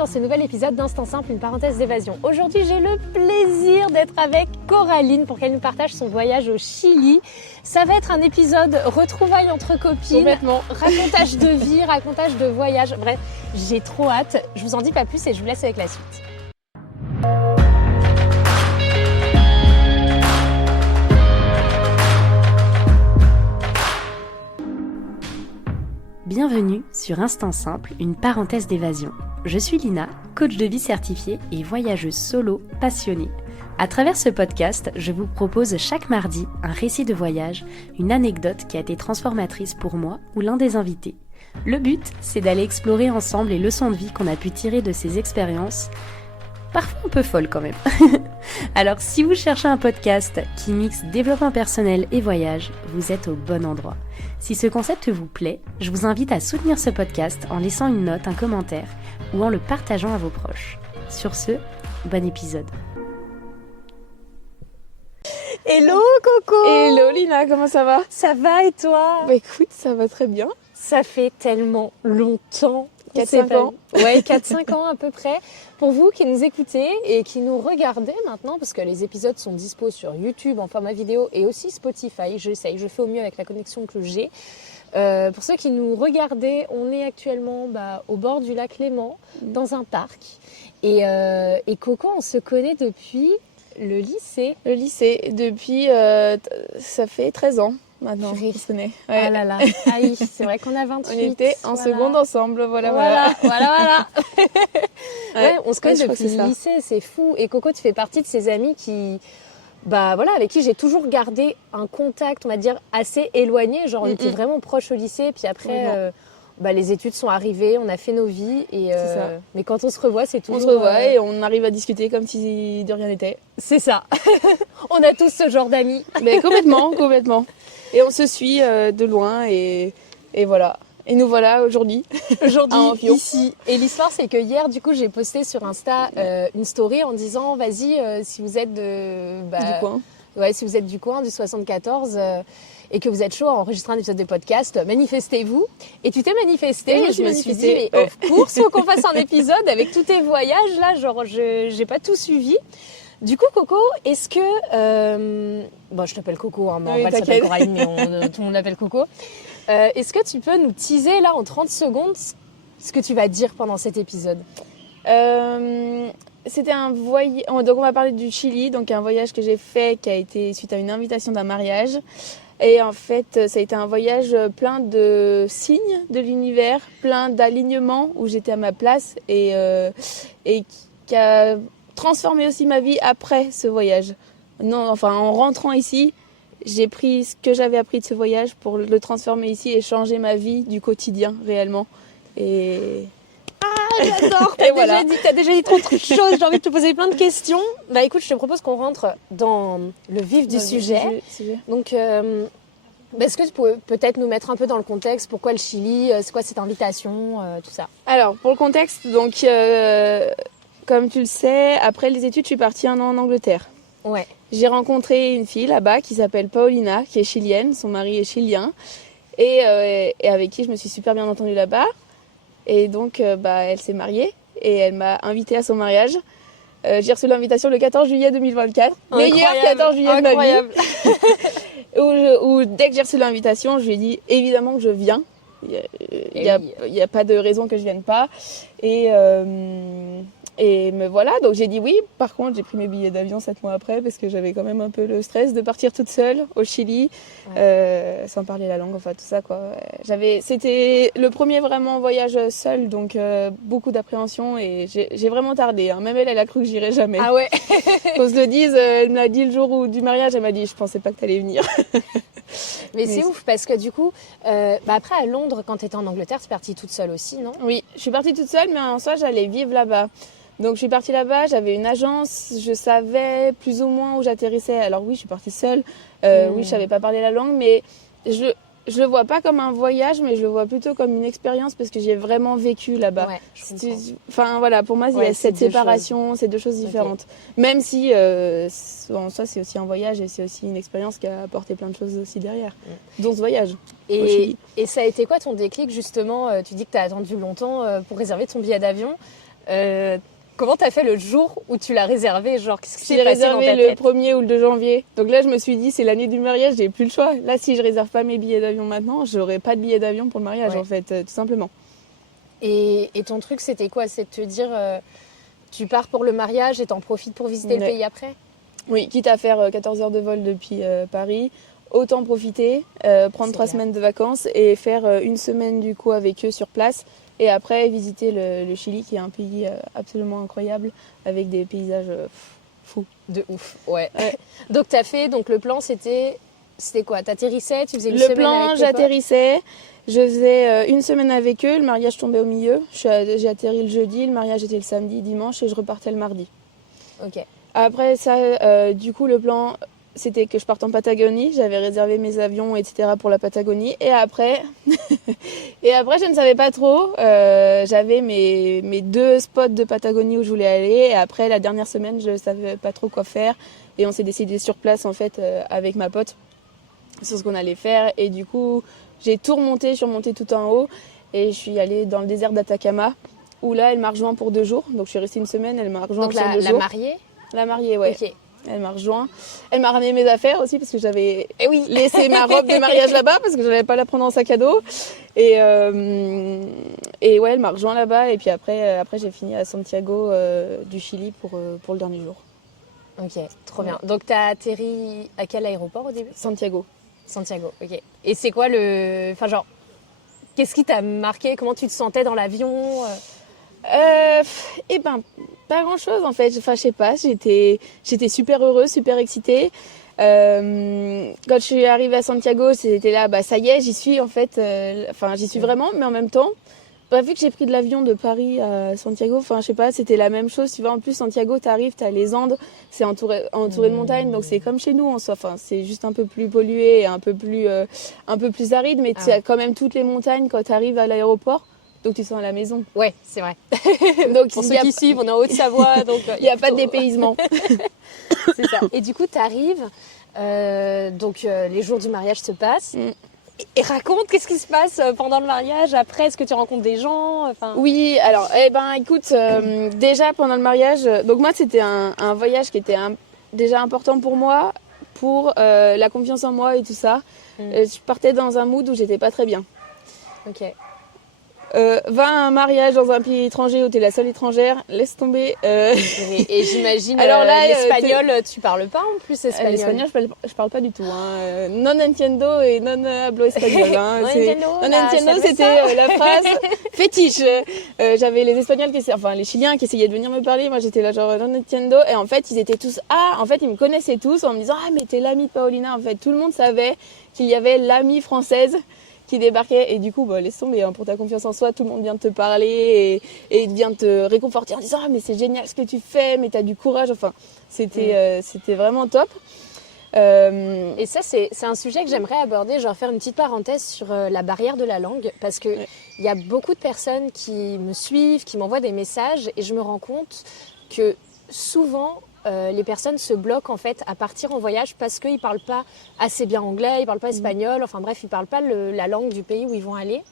dans ce nouvel épisode d'Instant Simple, une parenthèse d'évasion. Aujourd'hui, j'ai le plaisir d'être avec Coraline pour qu'elle nous partage son voyage au Chili. Ça va être un épisode retrouvailles entre copines, complètement, racontage de vie, racontage de voyage. Bref, j'ai trop hâte. Je vous en dis pas plus et je vous laisse avec la suite. Bienvenue sur Instant Simple, une parenthèse d'évasion. Je suis Lina, coach de vie certifiée et voyageuse solo passionnée. À travers ce podcast, je vous propose chaque mardi un récit de voyage, une anecdote qui a été transformatrice pour moi ou l'un des invités. Le but, c'est d'aller explorer ensemble les leçons de vie qu'on a pu tirer de ces expériences, parfois un peu folles quand même. Alors si vous cherchez un podcast qui mixe développement personnel et voyage, vous êtes au bon endroit. Si ce concept vous plaît, je vous invite à soutenir ce podcast en laissant une note, un commentaire ou en le partageant à vos proches. Sur ce, bon épisode. Hello Coco! Hello Lina, comment ça va? Ça va et toi? Bah écoute, ça va très bien. Ça fait tellement longtemps. 4-5 ans. Ouais, 4-5 ans à peu près. Pour vous qui nous écoutez et qui nous regardez maintenant, parce que les épisodes sont dispo sur YouTube en format vidéo et aussi Spotify, je fais au mieux avec la connexion que j'ai. Pour ceux qui nous regardez, on est actuellement au bord du lac Léman, dans un parc. Et Coco, on se connaît depuis le lycée. Le lycée, depuis, ça fait 13 ans. Maintenant, on se connaît. Ouais. Ah là là, aïe, c'est vrai qu'on a 28. On était en seconde ensemble, voilà. Ouais, on se connaît depuis le lycée, c'est fou. Et Coco, tu fais partie de ces amis qui, avec qui j'ai toujours gardé un contact, on va dire, assez éloigné. Genre, on était vraiment proches au lycée, puis après, les études sont arrivées, on a fait nos vies. Et, mais quand on se revoit, c'est toujours... On se revoit et on arrive à discuter comme si de rien n'était. C'est ça. On a tous ce genre d'amis. Mais complètement. Et on se suit de loin et voilà. Et nous voilà aujourd'hui ici. Et l'histoire, c'est que hier, du coup, j'ai posté sur Insta une story en disant, vas-y, si vous êtes du coin. Ouais, si vous êtes du coin, du 74, et que vous êtes chaud à enregistrer un épisode de podcast, manifestez-vous. Et tu t'es manifesté. Oui, et je me suis dit, mais of course, faut qu'on fasse un épisode avec tous tes voyages. Là, genre, j'ai pas tout suivi. Du coup, Coco, est-ce que... je t'appelle Coco, mais en vrai, ça s'appelle Coraline, mais tout le monde l'appelle Coco. Est-ce que tu peux nous teaser, là, en 30 secondes, ce que tu vas dire pendant cet épisode? C'était un voyage... Donc, on va parler du Chili, donc un voyage que j'ai fait qui a été suite à une invitation d'un mariage. Et en fait, ça a été un voyage plein de signes de l'univers, plein d'alignements où j'étais à ma place et qui a transformé aussi ma vie après ce voyage. En rentrant ici, j'ai pris ce que j'avais appris de ce voyage pour le transformer ici et changer ma vie du quotidien réellement. Et... Ah, j'adore. T'as déjà dit trop de choses, j'ai envie de te poser plein de questions. Écoute, je te propose qu'on rentre dans le vif du sujet. Donc, est-ce que tu peux peut-être nous mettre un peu dans le contexte? Pourquoi le Chili? C'est quoi cette invitation? Tout ça. Alors, pour le contexte, donc... Comme tu le sais, après les études, je suis partie 1 an en Angleterre. Ouais. J'ai rencontré une fille là-bas qui s'appelle Paulina, qui est chilienne. Son mari est chilien. Et avec qui je me suis super bien entendue là-bas. Et donc, elle s'est mariée et elle m'a invitée à son mariage. J'ai reçu l'invitation le 14 juillet 2024. Meilleur 14 juillet de ma vie. où dès que j'ai reçu l'invitation, je lui ai dit évidemment que je viens. Il y a pas de raison que je vienne pas. Et me voilà, donc j'ai dit oui. Par contre, j'ai pris mes billets d'avion 7 mois après parce que j'avais quand même un peu le stress de partir toute seule au Chili, sans parler la langue, enfin tout ça quoi. C'était le premier vraiment voyage seul, donc beaucoup d'appréhension et j'ai vraiment tardé. Même elle a cru que j'irais jamais. Ah ouais. Qu'on se le dise, elle me l'a dit le jour du mariage, elle m'a dit je pensais pas que t'allais venir. Mais c'est ouf parce que du coup, après à Londres, quand t'étais en Angleterre, t'es partie toute seule aussi, non? Oui, je suis partie toute seule, mais en soi j'allais vivre là-bas. Donc je suis partie là-bas, j'avais une agence, je savais plus ou moins où j'atterrissais. Alors oui, je suis partie seule, oui, je savais pas parler la langue, mais je le vois pas comme un voyage, mais je le vois plutôt comme une expérience parce que j'ai vraiment vécu là-bas. Ouais, enfin voilà, pour moi, il y a cette séparation, c'est deux choses différentes. Okay. Même si en soi, c'est aussi un voyage et c'est aussi une expérience qui a apporté plein de choses aussi derrière, dont ce voyage. Et ça a été quoi ton déclic justement? Tu dis que tu as attendu longtemps pour réserver ton billet d'avion. Comment t'as fait le jour où tu l'as réservé? Genre, qu'est-ce qui s'est J'ai passé dans ta réservé le tête? 1er ou le 2 janvier. Donc là, je me suis dit, c'est l'année du mariage, j'ai plus le choix. Là, si je réserve pas mes billets d'avion maintenant, j'aurai pas de billets d'avion pour le mariage, Ouais. en fait, tout simplement. Et ton truc, c'était quoi? C'est de te dire, tu pars pour le mariage et t'en profites pour visiter le Ouais. pays après? Oui, quitte à faire 14 heures de vol depuis Paris, autant profiter, prendre C'est 3 clair. semaines de vacances et faire une semaine du coup avec eux sur place. Et après, visiter le Chili, qui est un pays absolument incroyable, avec des paysages fous. De ouf, ouais. Ouais. Donc t'as fait, donc le plan c'était quoi? T'atterrissais, tu faisais une Le semaine plan, avec tes potes? j'atterrissais, je faisais une semaine avec eux, le mariage tombait au milieu. J'ai atterri le jeudi, le mariage était le samedi, dimanche et je repartais le mardi. Ok. Après ça, du coup, le plan, c'était que je parte en Patagonie. J'avais réservé mes avions, etc. pour la Patagonie. Et après, je ne savais pas trop. J'avais mes 2 spots de Patagonie où je voulais aller. Et après, la dernière semaine, je ne savais pas trop quoi faire. Et on s'est décidé sur place, en fait, avec ma pote, sur ce qu'on allait faire. Et du coup, j'ai tout remonté. Je suis remontée tout en haut. Et je suis allée dans le désert d'Atacama, où là, elle m'a rejoint pour 2 jours. Donc, je suis restée une semaine. Elle m'a rejoint Donc sur 2 la jours. mariée? La mariée, ouais. Ok. Elle m'a rejoint. Elle m'a ramené mes affaires aussi parce que j'avais Eh oui. laissé ma robe de mariage là-bas parce que je n'allais pas la prendre en sac à dos. Et ouais, elle m'a rejoint là-bas. Et puis après j'ai fini à Santiago du Chili pour le dernier jour. Ok, trop bien. Donc t'as atterri à quel aéroport au début? Santiago. Santiago, ok. Et c'est quoi enfin genre, qu'est-ce qui t'a marqué? Comment tu te sentais dans l'avion? Eh ben, pas grand-chose en fait. Enfin, je sais pas, j'étais super heureuse, super excitée. Quand je suis arrivée à Santiago, c'était là, bah ça y est, j'y suis en fait. Enfin, j'y suis vraiment, mais en même temps, bah, vu que j'ai pris de l'avion de Paris à Santiago, enfin, je sais pas, c'était la même chose. Tu vois, en plus, Santiago, t'arrives, t'as les Andes, c'est entouré de montagnes, donc c'est comme chez nous en soi. Enfin, c'est juste un peu plus pollué et un peu plus aride, mais tu as quand même toutes les montagnes quand t'arrives à l'aéroport. Donc tu sens à la maison. Ouais, c'est vrai. Donc Pour ceux qui suivent, on est en Haute-Savoie, donc il n'y a pas de dépaysement. C'est ça. Et du coup, t'arrives, donc les jours du mariage se passent. Et raconte, qu'est-ce qui se passe pendant le mariage? Après, est-ce que tu rencontres des gens? Enfin... Oui, alors, écoute, déjà pendant le mariage, donc moi c'était un voyage qui était déjà important pour moi, pour la confiance en moi et tout ça. Je partais dans un mood où j'étais pas très bien. Ok. Va à un mariage dans un pays étranger où t'es la seule étrangère, laisse tomber. Et j'imagine, Alors là, l'espagnol, tu parles pas en plus espagnol? L'espagnol, je parle pas du tout. Hein. Non entiendo et non hablo espagnol. Hein. Non entiendo, c'était la phrase fétiche. J'avais les Espagnols, les Chiliens qui essayaient de venir me parler. Moi, j'étais là genre non entiendo. Et en fait, ils étaient tous en fait, ils me connaissaient tous en me disant mais t'es l'amie de Paolina. En fait, tout le monde savait qu'il y avait l'amie française qui débarquait et du coup laisse tomber pour ta confiance en soi, tout le monde vient te parler et vient te réconforter en disant mais c'est génial ce que tu fais, mais t'as du courage, enfin c'était vraiment top. Et ça c'est un sujet que j'aimerais aborder, genre faire une petite parenthèse sur la barrière de la langue, parce que il y a beaucoup de personnes qui me suivent, qui m'envoient des messages et je me rends compte que souvent les personnes se bloquent en fait à partir en voyage parce qu'ils ne parlent pas assez bien anglais, ils ne parlent pas espagnol, enfin bref, ils ne parlent pas la langue du pays où ils vont aller.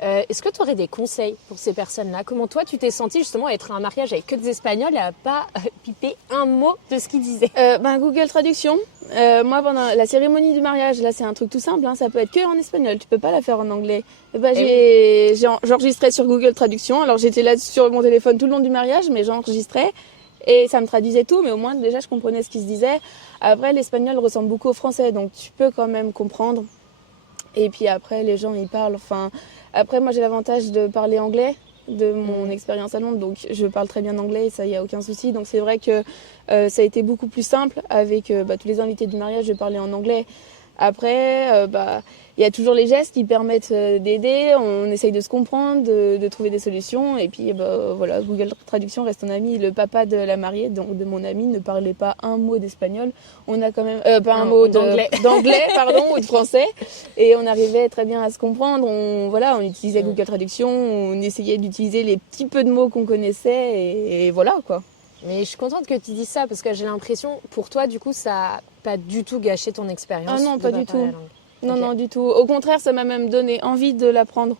Est-ce que tu aurais des conseils pour ces personnes-là? Comment toi tu t'es sentie justement à être à un mariage avec que des Espagnols et à pas piper un mot de ce qu'ils disaient? Google Traduction. Moi pendant la cérémonie du mariage, là c'est un truc tout simple, hein, ça peut être que en espagnol, tu peux pas la faire en anglais. J'enregistrais sur Google Traduction, alors j'étais là sur mon téléphone tout le long du mariage, mais j'enregistrais. Et ça me traduisait tout, mais au moins déjà je comprenais ce qui se disait. Après, l'espagnol ressemble beaucoup au français, donc tu peux quand même comprendre. Et puis après, les gens ils parlent. Enfin, après moi j'ai l'avantage de parler anglais de mon expérience à Londres, donc je parle très bien anglais et ça y a aucun souci. Donc c'est vrai que ça a été beaucoup plus simple avec tous les invités du mariage de parler en anglais. Après, il y a toujours les gestes qui permettent d'aider, on essaye de se comprendre, de trouver des solutions. Et puis voilà, Google Traduction reste ton ami. Le papa de la mariée, donc de mon ami, ne parlait pas un mot d'espagnol. On a quand même pas un mot d'anglais, ou de français. Et on arrivait très bien à se comprendre. On utilisait Google Traduction, on essayait d'utiliser les petits peu de mots qu'on connaissait et voilà quoi. Mais je suis contente que tu dises ça parce que j'ai l'impression, pour toi, du coup, ça n'a pas du tout gâché ton expérience. Ah non, pas du tout. Non, non, du tout. Au contraire, ça m'a même donné envie de l'apprendre.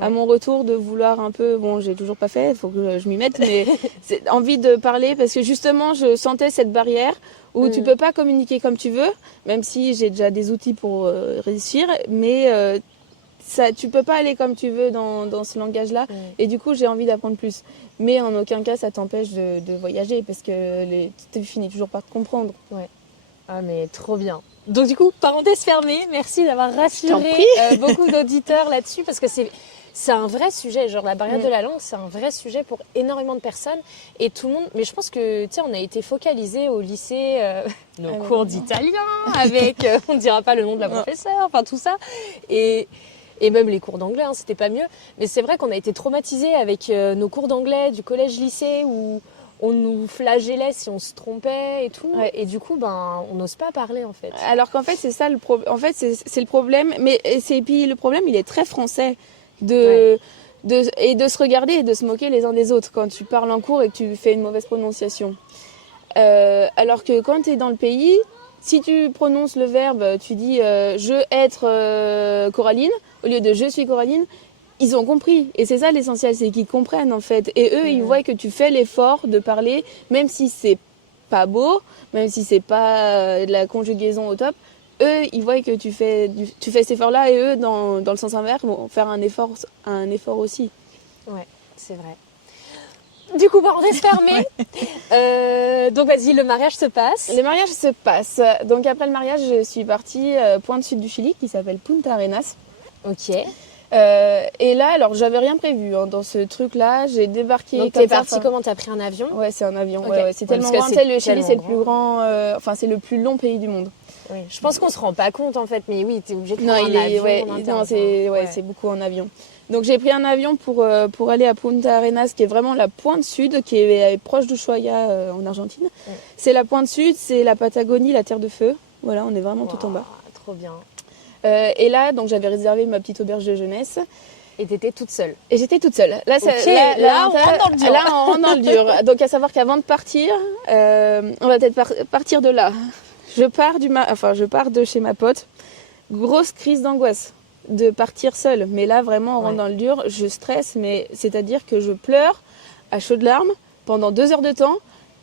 à mon retour de vouloir un peu, bon, j'ai toujours pas fait, il faut que je m'y mette, mais c'est envie de parler parce que justement, je sentais cette barrière où tu peux pas communiquer comme tu veux, même si j'ai déjà des outils pour réussir, mais ça, tu peux pas aller comme tu veux dans ce langage-là, et du coup, j'ai envie d'apprendre plus. Mais en aucun cas, ça t'empêche de voyager parce que tu finis toujours par te comprendre. Ouais. Ah mais trop bien. Donc du coup, parenthèse fermée, merci d'avoir rassuré beaucoup d'auditeurs là-dessus parce que c'est un vrai sujet, genre la barrière de la langue, c'est un vrai sujet pour énormément de personnes et tout le monde. Mais je pense que, tu sais, on a été focalisés au lycée, nos cours d'italien avec, on ne dira pas le nom de la professeure, enfin tout ça. Et même les cours d'anglais, hein, c'était pas mieux. Mais c'est vrai qu'on a été traumatisés avec nos cours d'anglais du collège-lycée où on nous flagellait si on se trompait et tout. Ouais. Et du coup, on n'ose pas parler en fait. Alors qu'en fait, c'est ça le problème. En fait, c'est le problème. Mais puis le problème, il est très français. Et de se regarder et de se moquer les uns des autres quand tu parles en cours et que tu fais une mauvaise prononciation. Alors que quand tu es dans le pays, si tu prononces le verbe, tu dis je être Coraline au lieu de je suis Coraline, ils ont compris. Et c'est ça l'essentiel, c'est qu'ils comprennent en fait. Et eux, ils voient que tu fais l'effort de parler, même si c'est pas beau, même si c'est pas de la conjugaison au top. Eux, ils voient que tu fais cet effort-là et eux, dans le sens inverse, vont faire un effort aussi. Ouais, c'est vrai. Du coup, parenthèse fermée. Donc vas-y, le mariage se passe. Le mariage se passe. Donc après le mariage, je suis partie pointe sud du Chili, qui s'appelle Punta Arenas. Ok. Et là, alors j'avais rien prévu dans ce truc-là. J'ai débarqué. Donc t'es partie comment? T'as pris un avion? Ouais, c'est un avion. Okay. Ouais, c'est tellement grand. Le Chili, c'est le plus grand. C'est le plus long pays du monde. Oui. Je pense qu'on se rend pas compte en fait, mais oui, t'es obligé de prendre un avion. C'est beaucoup en avion. Donc j'ai pris un avion pour aller à Punta Arenas, qui est vraiment la pointe sud, qui est proche d'Ushuaia en Argentine. Ouais. C'est la pointe sud, c'est la Patagonie, la terre de feu. Voilà, on est vraiment tout en bas. Trop bien. Et là, donc j'avais réservé ma petite auberge de jeunesse. Et t'étais toute seule. Et j'étais toute seule. Là, là, on rentre dans le dur. Là, on rentre dans le dur. Donc à savoir qu'avant de partir, on va peut-être partir de là. Je pars de chez ma pote. Grosse crise d'angoisse de partir seule. Mais là, vraiment, on rentre dans le dur. Je stresse, mais c'est-à-dire que je pleure à chaudes larmes pendant 2 heures de temps,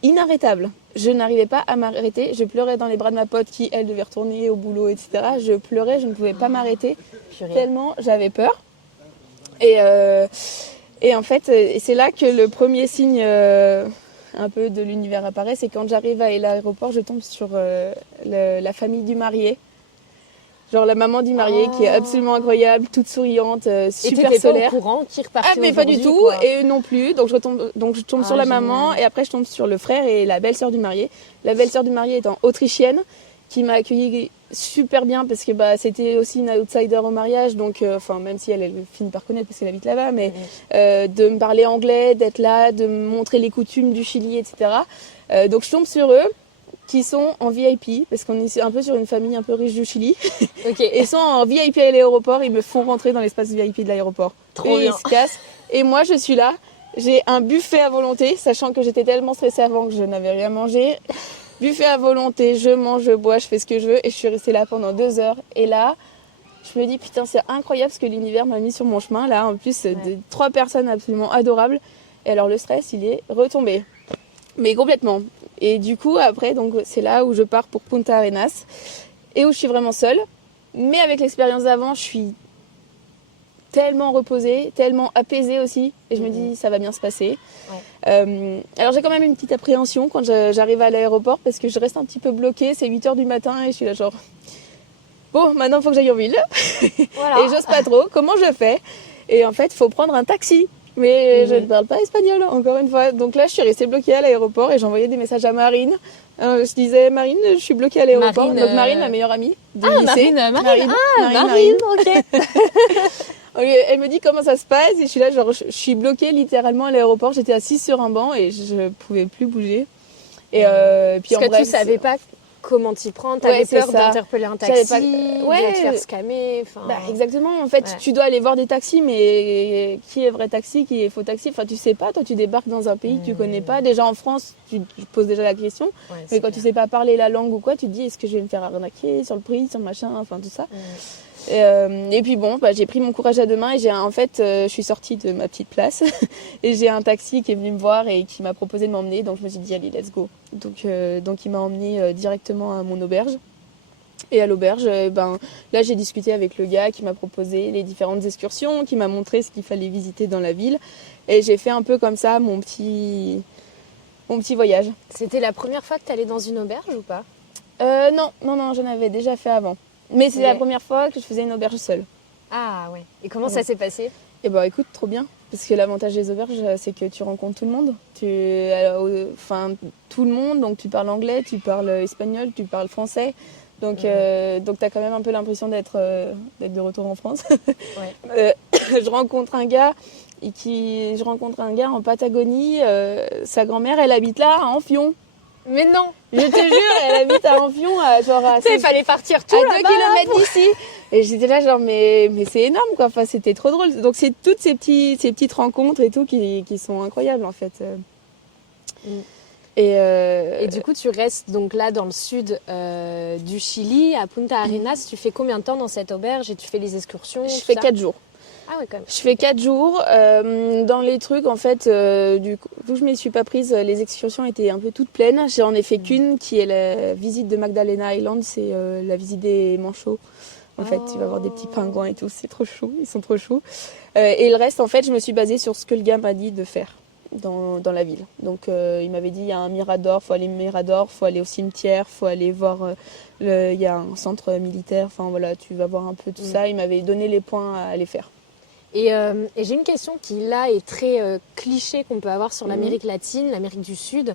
inarrêtable. Je n'arrivais pas à m'arrêter. Je pleurais dans les bras de ma pote qui, elle, devait retourner au boulot, etc. Je pleurais, je ne pouvais pas m'arrêter tellement j'avais peur. Et en fait, c'est là que le premier signe un peu de l'univers apparaît. C'est quand j'arrive à l'aéroport, je tombe sur la famille du marié. Genre la maman du marié qui est absolument incroyable, toute souriante, super solaire. Et t'étais pas au courant qui repartait mais pas du tout, quoi. Et non plus. Donc je tombe sur la maman et après je tombe sur le frère et la belle-sœur du marié. La belle-sœur du marié étant autrichienne, qui m'a accueillie super bien parce que c'était aussi une outsider au mariage. Donc même si elle finit par connaître parce qu'elle habite là-bas, mais de me parler anglais, d'être là, de me montrer les coutumes du Chili, etc. Donc je tombe sur eux, qui sont en VIP, parce qu'on est un peu sur une famille un peu riche du Chili. Okay. Ils sont en VIP à l'aéroport, ils me font rentrer dans l'espace VIP de l'aéroport. Trop bien. Ils se cassent. Et moi, je suis là, j'ai un buffet à volonté, sachant que j'étais tellement stressée avant que je n'avais rien mangé. Buffet à volonté, je mange, je bois, je fais ce que je veux, et je suis restée là pendant 2 heures. Et là, je me dis, putain, c'est incroyable ce que l'univers m'a mis sur mon chemin. Là, en plus, 3 personnes absolument adorables. Et alors, le stress, il est retombé. Mais complètement. Et du coup, après, donc, c'est là où je pars pour Punta Arenas et où je suis vraiment seule. Mais avec l'expérience d'avant, je suis tellement reposée, tellement apaisée aussi. Et je me dis, ça va bien se passer. Ouais. Alors, j'ai quand même une petite appréhension quand j'arrive à l'aéroport parce que je reste un petit peu bloquée. C'est 8h du matin et je suis là genre, bon, maintenant, il faut que j'aille en ville. Voilà. Et j'ose pas trop. Comment je fais? Et en fait, il faut prendre un taxi. Mais je ne parle pas espagnol, encore une fois. Donc là, je suis restée bloquée à l'aéroport et j'envoyais des messages à Marine. Je disais, Marine, je suis bloquée à l'aéroport. Donc Marine, ma meilleure amie du lycée. Marine, ok. Elle me dit comment ça se passe et je suis là, genre, je suis bloquée littéralement à l'aéroport. J'étais assise sur un banc et je ne pouvais plus bouger. Et puis parce que tu ne savais pas comment t'y prendre, t'avais peur d'interpeller un taxi, de te faire scammer. Exactement, en fait, tu dois aller voir des taxis, mais qui est vrai taxi, qui est faux taxi, enfin tu sais pas, toi tu débarques dans un pays que tu connais pas, déjà en France, tu te poses déjà la question, mais quand tu sais pas parler la langue ou quoi, tu te dis est-ce que je vais me faire arnaquer sur le prix, sur le machin, enfin tout ça. Et puis bon, j'ai pris mon courage à deux mains et je suis sortie de ma petite place et j'ai un taxi qui est venu me voir et qui m'a proposé de m'emmener. Donc je me suis dit allez, let's go. Donc il m'a emmenée directement à mon auberge. Et à l'auberge, là j'ai discuté avec le gars qui m'a proposé les différentes excursions, qui m'a montré ce qu'il fallait visiter dans la ville. Et j'ai fait un peu comme ça mon petit voyage. C'était la première fois que tu allais dans une auberge ou pas? Non, j'en avais déjà fait avant. Mais c'est la première fois que je faisais une auberge seule. Ah ouais. Et comment ça s'est passé? Eh écoute, trop bien. Parce que l'avantage des auberges, c'est que tu rencontres tout le monde. Tout le monde, donc tu parles anglais, tu parles espagnol, tu parles français. Donc tu as quand même un peu l'impression d'être de retour en France. Ouais. Je rencontre un gars en Patagonie. Sa grand-mère, elle habite là, à Amphion. Mais non! Je te jure, elle habite à Amphion, Tu sais, il fallait partir tout à là-bas. 2 kilomètres d'ici. Et j'étais là genre, mais c'est énorme quoi. Enfin, c'était trop drôle. Donc c'est toutes ces petites rencontres et tout qui sont incroyables en fait. Et du coup, tu restes donc là dans le sud du Chili, à Punta Arenas. Tu fais combien de temps dans cette auberge et tu fais les excursions? Je fais 4 jours. Ah ouais, quand même. Je fais 4 jours. Dans les trucs, en fait, du coup, vu que je ne m'y suis pas prise, les excursions étaient un peu toutes pleines. J'en ai fait qu'une qui est la visite de Magdalena Island, c'est la visite des manchots. En fait, tu vas voir des petits pingouins et tout, c'est trop chou, ils sont trop choux. Et le reste, en fait, je me suis basée sur ce que le gars m'a dit de faire dans la ville. Donc, il m'avait dit, il y a un mirador, il faut aller au mirador, il faut aller au cimetière, il faut aller voir, il y a un centre militaire, enfin voilà, tu vas voir un peu tout ça. Il m'avait donné les points à aller faire. Et j'ai une question qui, là, est très cliché qu'on peut avoir sur l'Amérique latine, l'Amérique du Sud.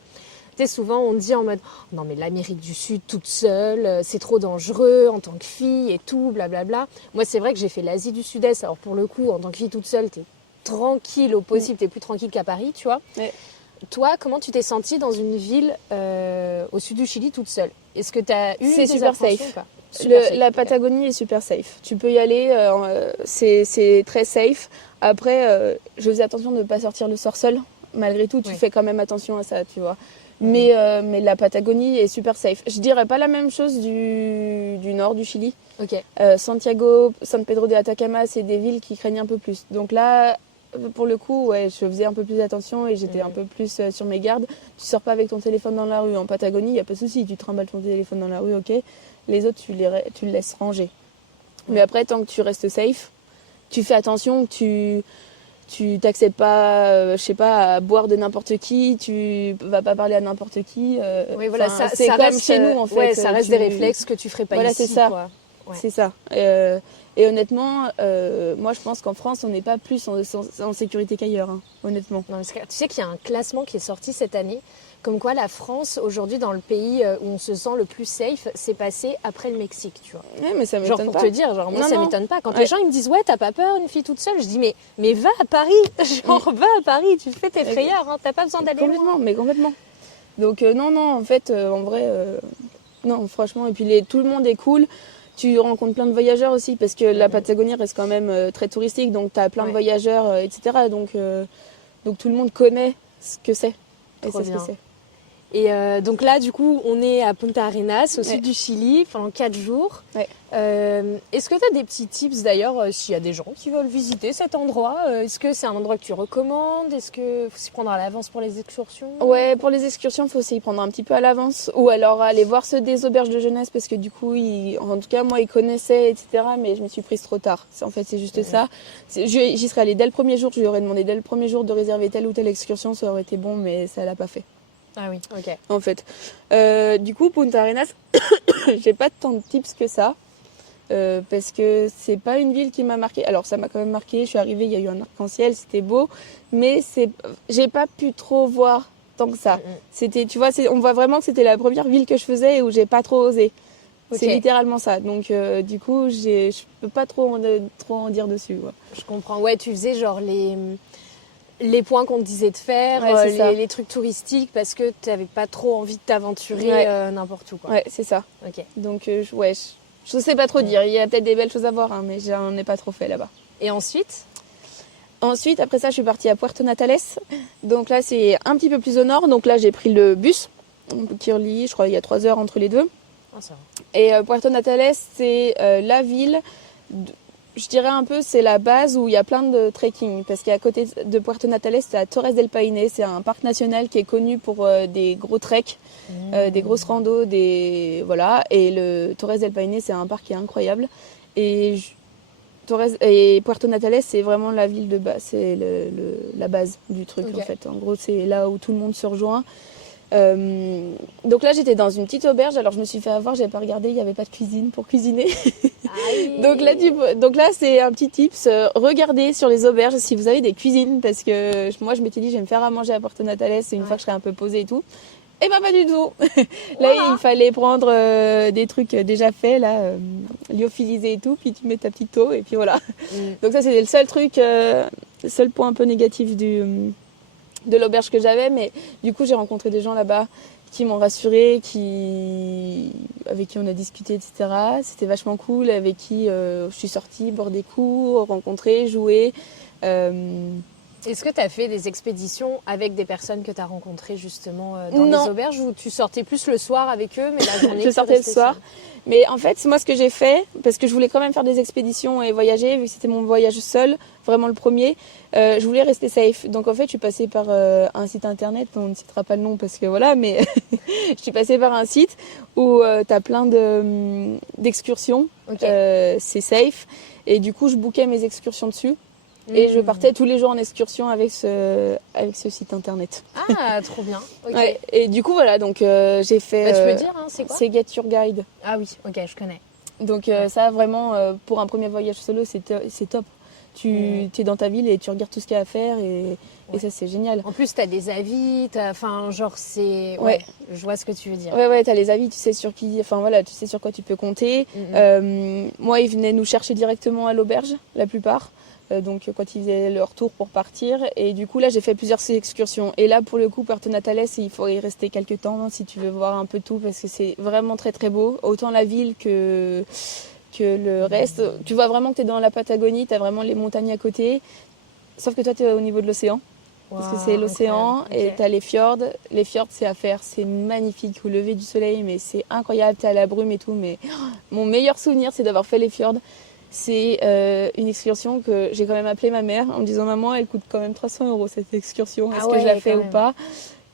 Tu sais, souvent, on dit en mode « Non, mais l'Amérique du Sud, toute seule, c'est trop dangereux en tant que fille et tout, blablabla. » Moi, c'est vrai que j'ai fait l'Asie du Sud-Est. Alors, pour le coup, en tant que fille toute seule, t'es tranquille au possible. T'es plus tranquille qu'à Paris, tu vois. Ouais. Toi, comment tu t'es sentie dans une ville au sud du Chili toute seule? Est-ce que tu as eu C'est des super appréhensions safe. ou pas? Super safe, La ok. Patagonie est super safe. Tu peux y aller, c'est très safe. Après, je faisais attention de ne pas sortir le soir seul. Malgré tout, tu fais quand même attention à ça, tu vois. Mais la Patagonie est super safe. Je dirais pas la même chose du nord du Chili. Ok. Santiago, San Pedro de Atacama, c'est des villes qui craignent un peu plus. Donc là, pour le coup, je faisais un peu plus attention et j'étais un peu plus sur mes gardes. Tu sors pas avec ton téléphone dans la rue. En Patagonie, il n'y a pas de souci. Tu trimbales ton téléphone dans la rue, ok. Les autres, tu le laisses ranger. Mais après, tant que tu restes safe, tu fais attention, tu t'acceptes pas, à boire de n'importe qui, tu vas pas parler à n'importe qui. Oui, voilà, c'est ça comme reste chez nous, en fait. Ouais, ça reste des réflexes que tu ferais pas voilà, ici. c'est ça. Quoi. Ouais. C'est ça. Et honnêtement, moi, je pense qu'en France, on n'est pas plus en sécurité qu'ailleurs, hein, honnêtement. Non, tu sais qu'il y a un classement qui est sorti cette année, comme quoi la France, aujourd'hui, dans le pays où on se sent le plus safe, c'est passé après le Mexique, tu vois. Ouais, mais ça Genre m'étonne pour pas. te dire, genre moi Non, ça non. m'étonne pas. Quand les gens ils me disent ouais t'as pas peur une fille toute seule, je dis mais va à Paris, genre va à Paris, tu te fais tes frayeurs, hein, t'as pas besoin d'aller loin. Complètement. Donc non, en fait, en vrai, non, franchement. Et puis tout le monde est cool. Tu rencontres plein de voyageurs aussi parce que la Patagonie reste quand même très touristique, donc tu as plein de voyageurs, etc. Donc tout le monde connaît ce que c'est. Et Trop c'est ce bien. que c'est. Et donc là, du coup, on est à Punta Arenas, au sud du Chili, pendant 4 jours. Ouais. Est-ce que tu as des petits tips d'ailleurs, s'il y a des gens qui veulent visiter cet endroit? Est-ce que c'est un endroit que tu recommandes? Est-ce qu'il faut s'y prendre à l'avance pour les excursions? Ouais, pour les excursions, il faut s'y prendre un petit peu à l'avance. Ou alors aller voir ceux des auberges de jeunesse parce que du coup, en tout cas, moi, ils connaissaient, etc. Mais je me suis prise trop tard. En fait, c'est juste ça. J'y serais allée dès le premier jour. Je lui aurais demandé dès le premier jour de réserver telle ou telle excursion. Ça aurait été bon, mais ça l'a pas fait. Ah oui, ok. En fait. Du coup, Punta Arenas, j'ai pas tant de tips que ça. Parce que c'est pas une ville qui m'a marqué. Alors ça m'a quand même marqué, je suis arrivée, il y a eu un arc-en-ciel, c'était beau, mais j'ai pas pu trop voir tant que ça. C'était, tu vois, on voit vraiment que c'était la première ville que je faisais et où j'ai pas trop osé. Ok. C'est littéralement ça. Donc du coup, je peux pas trop en dire dessus. Ouais. Je comprends. Ouais, tu faisais genre les points qu'on te disait de faire, Ouais, c'est ça. les trucs touristiques, parce que tu n'avais pas trop envie de t'aventurer n'importe où. Quoi. Ouais, c'est ça. Ok. Donc je sais pas trop dire. Il y a peut-être des belles choses à voir, hein, mais j'en ai pas trop fait là-bas. Et ensuite? Ensuite, après ça, je suis partie à Puerto Natales. Donc là, c'est un petit peu plus au nord. Donc là, j'ai pris le bus qui relie, je crois, il y a 3 heures entre les deux. Ah, ça va. Et Puerto Natales, c'est la ville je dirais un peu, c'est la base où il y a plein de trekking. Parce qu'à côté de Puerto Natales, c'est à Torres del Paine. C'est un parc national qui est connu pour des gros treks, des grosses randos, voilà. Et le Torres del Paine, c'est un parc qui est incroyable. Et Puerto Natales, c'est vraiment la ville de base, c'est la base du truc en fait. En gros, c'est là où tout le monde se rejoint. Donc là, j'étais dans une petite auberge. Alors je me suis fait avoir, j'avais pas regardé, il n'y avait pas de cuisine pour cuisiner. donc là, c'est un petit tips. Regardez sur les auberges si vous avez des cuisines, parce que moi, je m'étais dit, je vais me faire à manger à Puerto Natales une fois que je serai un peu posée et tout. Et ben pas du tout. Là, il fallait prendre des trucs déjà faits, là, lyophilisés et tout, puis tu mets ta petite eau et puis voilà. Donc ça, c'était le seul truc, le seul point un peu négatif de l'auberge que j'avais, mais du coup, j'ai rencontré des gens là-bas qui m'ont rassurée, avec qui on a discuté, etc. C'était vachement cool, avec qui je suis sortie, boire des coups, rencontrer, jouer. Est-ce que tu as fait des expéditions avec des personnes que tu as rencontrées justement dans les auberges, ou tu sortais plus le soir avec eux, mais la journée je sortais le soir. Mais en fait, c'est moi ce que j'ai fait, parce que je voulais quand même faire des expéditions et voyager, vu que c'était mon voyage seul, vraiment le premier, je voulais rester safe. Donc en fait, je suis passée par un site internet, on ne citera pas le nom parce que voilà, mais je suis passée par un site où tu as plein d'excursions, c'est safe, et du coup, je bookais mes excursions dessus. Et je partais tous les jours en excursion avec ce site internet. Ah, trop bien. Ouais, et du coup, voilà, donc j'ai fait... tu peux dire, hein, c'est quoi ? C'est Get Your Guide. Ah oui, ok, je connais. Donc ça, vraiment, pour un premier voyage solo, c'est top. Tu es dans ta ville et tu regardes tout ce qu'il y a à faire et ça, c'est génial. En plus, tu as des avis, enfin, genre, c'est... Ouais, je vois ce que tu veux dire. Ouais, tu as les avis, tu sais sur qui... Enfin, voilà, tu sais sur quoi tu peux compter. Moi, ils venaient nous chercher directement à l'auberge, la plupart. Donc quand ils faisaient leur tour pour partir, et du coup là j'ai fait plusieurs excursions, et là pour le coup Puerto Natales, il faut y rester quelques temps si tu veux voir un peu tout, parce que c'est vraiment très très beau, autant la ville que le reste. Tu vois vraiment que tu es dans la Patagonie, tu as vraiment les montagnes à côté, sauf que toi tu es au niveau de l'océan, parce que c'est l'océan, et tu as les fjords c'est à faire, c'est magnifique au lever du soleil, mais c'est incroyable, tu es à la brume et tout, mais mon meilleur souvenir c'est d'avoir fait les fjords. C'est une excursion que j'ai quand même appelé ma mère en me disant « Maman, elle coûte quand même 300 € cette excursion, est-ce que je la fais ou pas ?»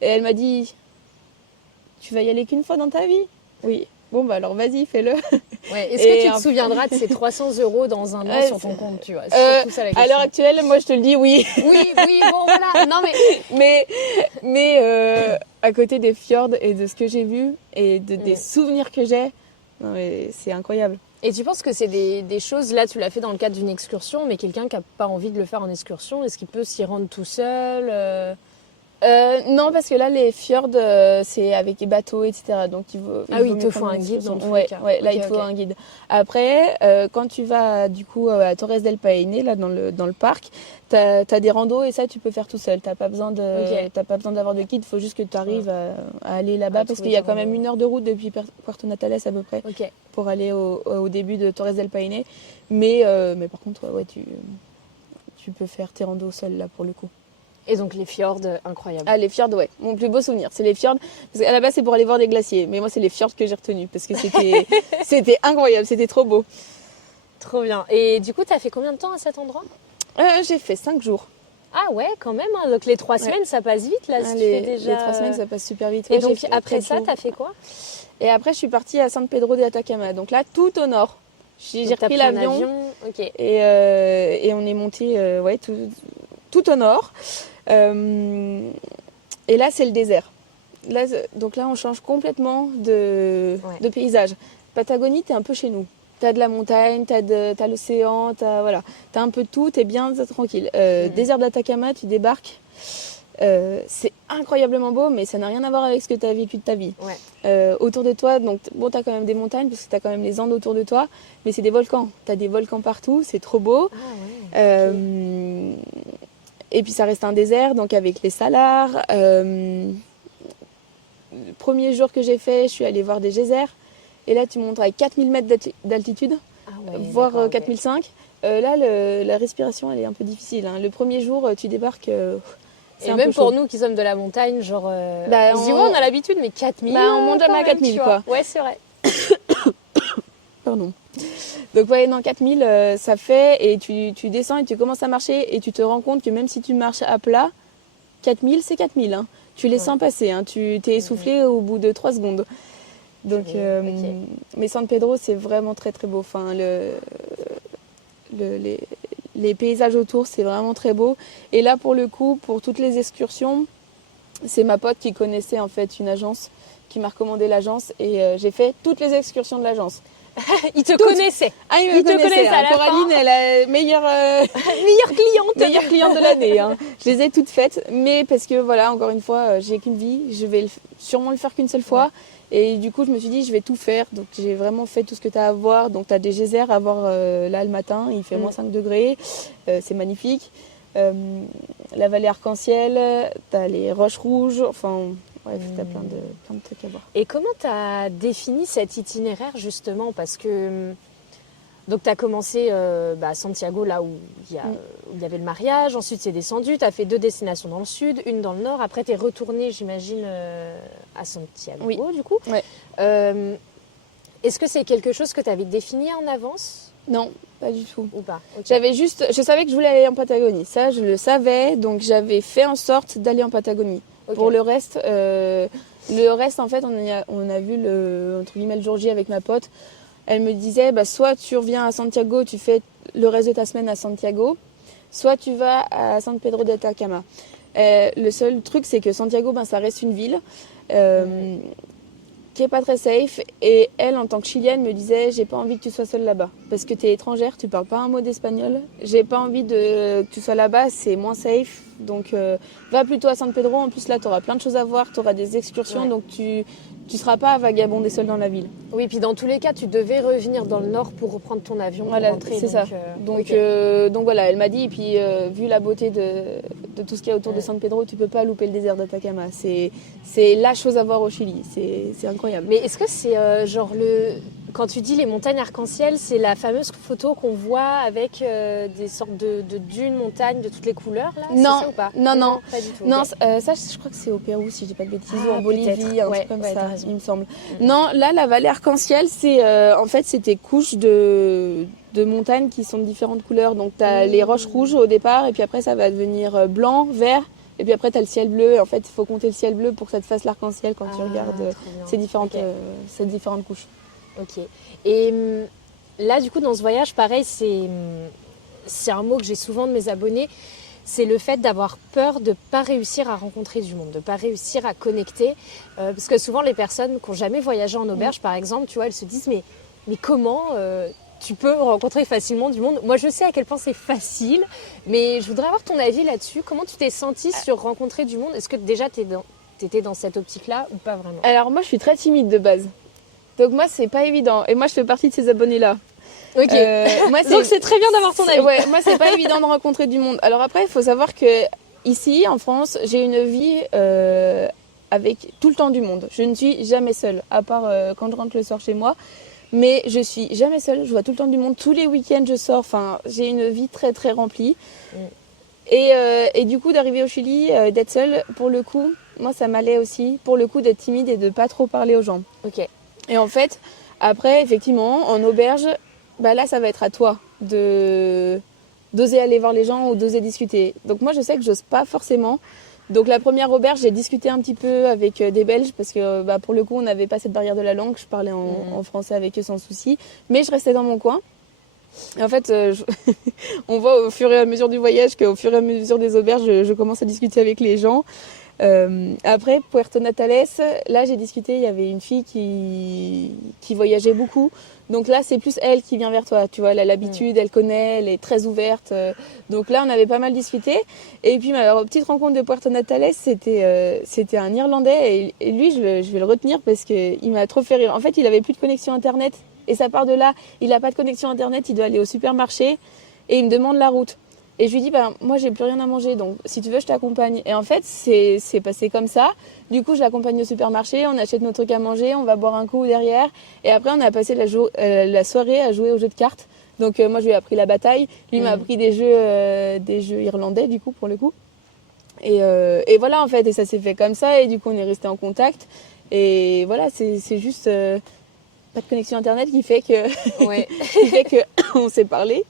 Et elle m'a dit « Tu vas y aller qu'une fois dans ta vie ?» Oui. Bon, bah alors vas-y, fais-le. Ouais. Est-ce que tu te souviendras de ces 300 € dans un an sur ton compte, tu vois ? C'est surtout ça la question. À l'heure actuelle, moi je te le dis, oui. Oui, bon voilà. Non mais à côté des fjords et de ce que j'ai vu et des souvenirs que j'ai, non, mais c'est incroyable. Et tu penses que c'est des choses, là tu l'as fait dans le cadre d'une excursion, mais quelqu'un qui n'a pas envie de le faire en excursion, est-ce qu'il peut s'y rendre tout seul Non, parce que là les fjords, c'est avec des bateaux, etc. Donc il te faut un guide dans tous les cas. Ouais, là il te faut un guide. Après, quand tu vas du coup à Torres del Paine, là dans le parc, t'as des randos et ça tu peux faire tout seul. T'as pas besoin d'avoir de guide, il faut juste que tu arrives à aller là-bas, parce qu'il y a quand même 1 heure de route depuis Puerto Natales à peu près pour aller au début de Torres del Paine. Mais par contre, tu peux faire tes randos seul là pour le coup. Et donc les fjords, incroyables. Ah, les fjords, ouais. Mon plus beau souvenir, c'est les fjords. Parce qu'à la base, c'est pour aller voir des glaciers. Mais moi, c'est les fjords que j'ai retenus. Parce que c'était incroyable, c'était trop beau. Trop bien. Et du coup, tu as fait combien de temps à cet endroit ? J'ai fait 5 jours. Ah ouais, quand même. Hein. Donc les 3 semaines, ça passe vite là. Si tu fais déjà... Les 3 semaines, ça passe super vite. Et donc après ça, tu as fait quoi ? Et après, je suis partie à San Pedro de Atacama. Donc là, tout au nord. J'ai repris l'avion. Et on est monté tout au nord. Et là, c'est le désert. Donc là, on change complètement de paysage. Patagonie, t'es un peu chez nous. T'as de la montagne, t'as l'océan, t'as un peu de tout, t'es bien tranquille. Désert d'Atacama, tu débarques. C'est incroyablement beau, mais ça n'a rien à voir avec ce que tu as vécu de ta vie. Autour de toi, donc tu as quand même des montagnes, parce que tu as quand même les Andes autour de toi, mais c'est des volcans. Tu as des volcans partout, c'est trop beau. Et puis ça reste un désert, donc avec les salars. Le premier jour que j'ai fait, je suis allée voir des geysers. Et là, tu montes à 4000 mètres d'altitude, voire 4005. Là, la respiration, elle est un peu difficile. Hein. Le premier jour, tu débarques... et même pour nous qui sommes de la montagne, genre, on se dit, on a l'habitude, mais 4000... on monte jamais à 4000, quoi. Ouais, c'est vrai. Pardon. Donc ouais, non, 4000, ça fait, et tu descends et tu commences à marcher et tu te rends compte que même si tu marches à plat, 4000, c'est 4000. Hein. Tu les sens passer, hein. Tu t'es essoufflé au bout de 3 secondes. Donc, mais San Pedro, c'est vraiment très très beau. Enfin, les paysages autour, c'est vraiment très beau. Et là, pour le coup, pour toutes les excursions, c'est ma pote qui connaissait en fait une agence, qui m'a recommandé l'agence, et j'ai fait toutes les excursions de l'agence. Il te connaissait. Ah, il te connaissait à la Coraline, fin. elle est meilleure cliente de l'année. Hein. Je les ai toutes faites, mais parce que voilà, encore une fois, j'ai qu'une vie, je vais sûrement le faire qu'une seule fois. Et du coup, je me suis dit, je vais tout faire. Donc, j'ai vraiment fait tout ce que tu as à voir. Donc, tu as des geysers à voir là le matin. Il fait moins 5 degrés. C'est magnifique. La vallée arc-en-ciel. Tu as les roches rouges. Enfin, bref, tu as plein de trucs à voir. Et comment tu as défini cet itinéraire, justement? Parce que donc tu as commencé à Santiago, là où il y avait le mariage. Ensuite, c'est descendu. Tu as fait 2 destinations dans le sud, une dans le nord. Après, tu es retourné, j'imagine, à Santiago, du coup. Ouais. Est-ce que c'est quelque chose que tu avais défini en avance? Non, pas du tout. Ou pas? Okay. Je savais que je voulais aller en Patagonie. Ça, je le savais. Donc, j'avais fait en sorte d'aller en Patagonie. Okay. Pour le reste, en fait, on a vu entre guillemets, le jour J avec ma pote. Elle me disait, soit tu reviens à Santiago, tu fais le reste de ta semaine à Santiago, soit tu vas à San Pedro de Atacama. Le seul truc, c'est que Santiago, ça reste une ville qui est pas très safe. Et elle, en tant que Chilienne, me disait, j'ai pas envie que tu sois seule là-bas. Parce que tu es étrangère, tu parles pas un mot d'espagnol. J'ai pas envie que tu sois là-bas, c'est moins safe. Donc, va plutôt à San Pedro. En plus, là, tu auras plein de choses à voir, tu auras des excursions, donc tu seras pas à vagabonder seule dans la ville. Oui, puis dans tous les cas, tu devais revenir dans le nord pour reprendre ton avion pour rentrer. C'est ça. Donc voilà, elle m'a dit, et puis vu la beauté de tout ce qu'il y a autour de San Pedro, tu peux pas louper le désert d'Atacama. C'est la chose à voir au Chili, c'est incroyable. Mais est-ce que c'est quand tu dis les montagnes arc-en-ciel, c'est la fameuse photo qu'on voit avec des sortes de dunes, montagnes de toutes les couleurs là? Non, c'est ça ou pas? Non, pas du tout. Non, Okay. Ça, je crois que c'est au Pérou, si je dis pas de bêtises, ou en Bolivie, un truc comme ça, il me semble. Non, là, la vallée arc-en-ciel, c'est en fait, c'est des couches de montagnes qui sont de différentes couleurs. Donc, tu as les roches rouges au départ, et puis après, ça va devenir blanc, vert. Et puis après, tu as le ciel bleu. Et en fait, il faut compter le ciel bleu pour que ça te fasse l'arc-en-ciel quand tu regardes ces différentes couches. Ok. Et là, du coup, dans ce voyage, pareil, c'est un mot que j'ai souvent de mes abonnés. C'est le fait d'avoir peur de ne pas réussir à rencontrer du monde, de ne pas réussir à connecter. Parce que souvent, les personnes qui n'ont jamais voyagé en auberge, par exemple, tu vois, elles se disent mais comment tu peux rencontrer facilement du monde? Moi, je sais à quel point c'est facile, mais je voudrais avoir ton avis là-dessus. Comment tu t'es sentie sur rencontrer du monde? Est-ce que déjà, tu étais dans cette optique-là ou pas vraiment? Alors moi, je suis très timide de base. Donc moi, c'est pas évident. Et moi, je fais partie de ces abonnés-là. Ok. Donc c'est très bien d'avoir ton avis. Ouais, moi, c'est pas évident de rencontrer du monde. Alors après, il faut savoir que ici, en France, j'ai une vie avec tout le temps du monde. Je ne suis jamais seule, à part quand je rentre le soir chez moi. Mais je suis jamais seule. Je vois tout le temps du monde. Tous les week-ends, je sors. Enfin, j'ai une vie très très remplie. Et du coup, d'arriver au Chili, d'être seule, pour le coup, moi, ça m'allait aussi. Pour le coup, d'être timide et de pas trop parler aux gens. Ok. Et en fait, après, effectivement, en auberge, là, ça va être à toi d'oser aller voir les gens ou d'oser discuter. Donc moi, je sais que j'ose pas forcément. Donc la première auberge, j'ai discuté un petit peu avec des Belges parce que pour le coup, on n'avait pas cette barrière de la langue. Je parlais en français avec eux sans souci. Mais je restais dans mon coin. Et en fait, on voit au fur et à mesure du voyage qu'au fur et à mesure des auberges, je commence à discuter avec les gens. Après, Puerto Natales, là j'ai discuté, il y avait une fille qui voyageait beaucoup. Donc là, c'est plus elle qui vient vers toi. Tu vois, elle a l'habitude, elle connaît, elle est très ouverte. Donc là, on avait pas mal discuté. Et puis, ma petite rencontre de Puerto Natales, c'était un Irlandais. Et lui, je vais le retenir parce qu'il m'a trop fait rire. En fait, il avait plus de connexion Internet. Et ça part de là. Il n'a pas de connexion Internet, il doit aller au supermarché. Et il me demande la route. Et je lui dis, moi, j'ai plus rien à manger, donc si tu veux, je t'accompagne. Et en fait, c'est passé comme ça. Du coup, je l'accompagne au supermarché, on achète nos trucs à manger, on va boire un coup derrière. Et après, on a passé la soirée à jouer aux jeux de cartes. Donc, moi, je lui ai appris la bataille. Lui m'a appris des jeux irlandais, du coup, pour le coup. Et voilà, en fait, et ça s'est fait comme ça. Et du coup, on est resté en contact. Et voilà, c'est juste... pas de connexion internet qui fait que Ouais. qui fait que on s'est parlé.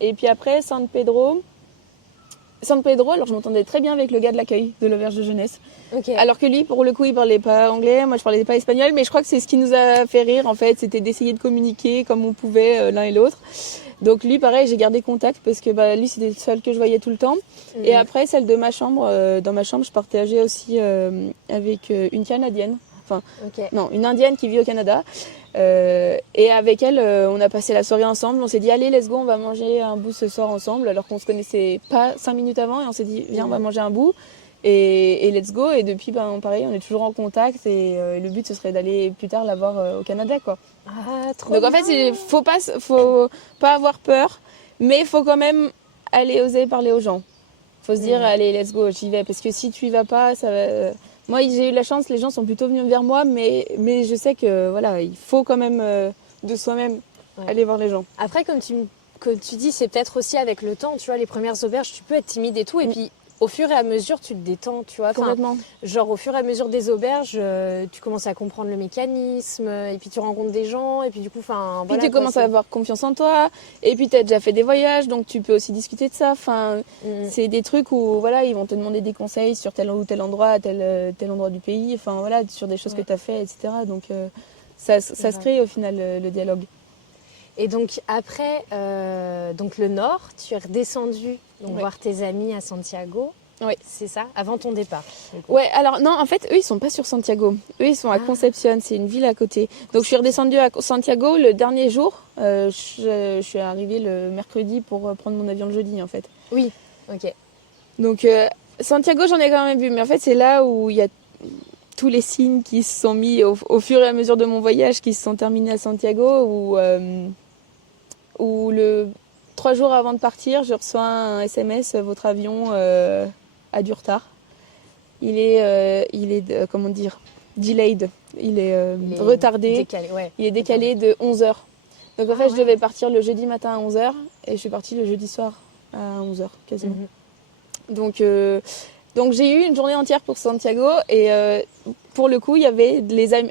Et puis après San Pedro, alors je m'entendais très bien avec le gars de l'accueil de l'auberge de jeunesse. Ok. Alors que lui, pour le coup, il parlait pas anglais, moi je parlais pas espagnol, mais je crois que c'est ce qui nous a fait rire en fait, c'était d'essayer de communiquer comme on pouvait l'un et l'autre. Donc lui, pareil, j'ai gardé contact parce que lui, c'était le seul que je voyais tout le temps. Et après, celle de ma chambre, dans ma chambre, je partageais aussi avec une Canadienne. Enfin, non, une Indienne qui vit au Canada. Et avec elle, on a passé la soirée ensemble. On s'est dit, allez, let's go, on va manger un bout ce soir ensemble. Alors qu'on se connaissait pas 5 minutes avant. Et on s'est dit, viens, on va manger un bout. Et let's go. Et depuis, pareil, on est toujours en contact. Et le but, ce serait d'aller plus tard la voir au Canada, quoi. Ah, trop Donc en bien. fait, faut pas avoir peur. Mais il faut quand même aller oser parler aux gens. Faut se dire, allez, let's go, j'y vais. Parce que si tu y vas pas, ça va... Moi, j'ai eu la chance, les gens sont plutôt venus vers moi, mais je sais que voilà, il faut quand même de soi-même aller voir les gens. Après, comme tu dis, c'est peut-être aussi avec le temps, tu vois, les premières auberges, tu peux être timide et tout, et puis au fur et à mesure, tu te détends, tu vois. Complètement. Genre, au fur et à mesure des auberges, tu commences à comprendre le mécanisme, et puis tu rencontres des gens, et puis du coup, enfin, Puis voilà. tu commences à avoir confiance en toi, et puis tu as déjà fait des voyages, donc tu peux aussi discuter de ça. Enfin, c'est des trucs où voilà, ils vont te demander des conseils sur tel ou tel endroit, tel endroit du pays, enfin voilà, sur des choses que tu as fait, etc. Donc ça se crée au final le dialogue. Et donc après, donc le nord, tu es redescendu voir tes amis à Santiago. Oui. C'est ça, avant ton départ. Ouais, alors non, en fait, eux, ils sont pas sur Santiago. Eux, ils sont à Concepción, c'est une ville à côté. Donc, je suis redescendue à Santiago le dernier jour. Je suis arrivée le mercredi pour prendre mon avion le jeudi, en fait. Oui, ok. Donc, Santiago, j'en ai quand même vu. Mais en fait, c'est là où il y a tous les signes qui se sont mis au fur et à mesure de mon voyage, qui se sont terminés à Santiago, où 3 jours avant de partir, je reçois un SMS, votre avion a du retard. Il est comment dire, delayed. Il est retardé. Décalé, ouais. Il est décalé de 11h. Donc en fait, je devais partir le jeudi matin à 11h et je suis partie le jeudi soir à 11h quasiment. Donc j'ai eu une journée entière pour Santiago et pour le coup, il y avait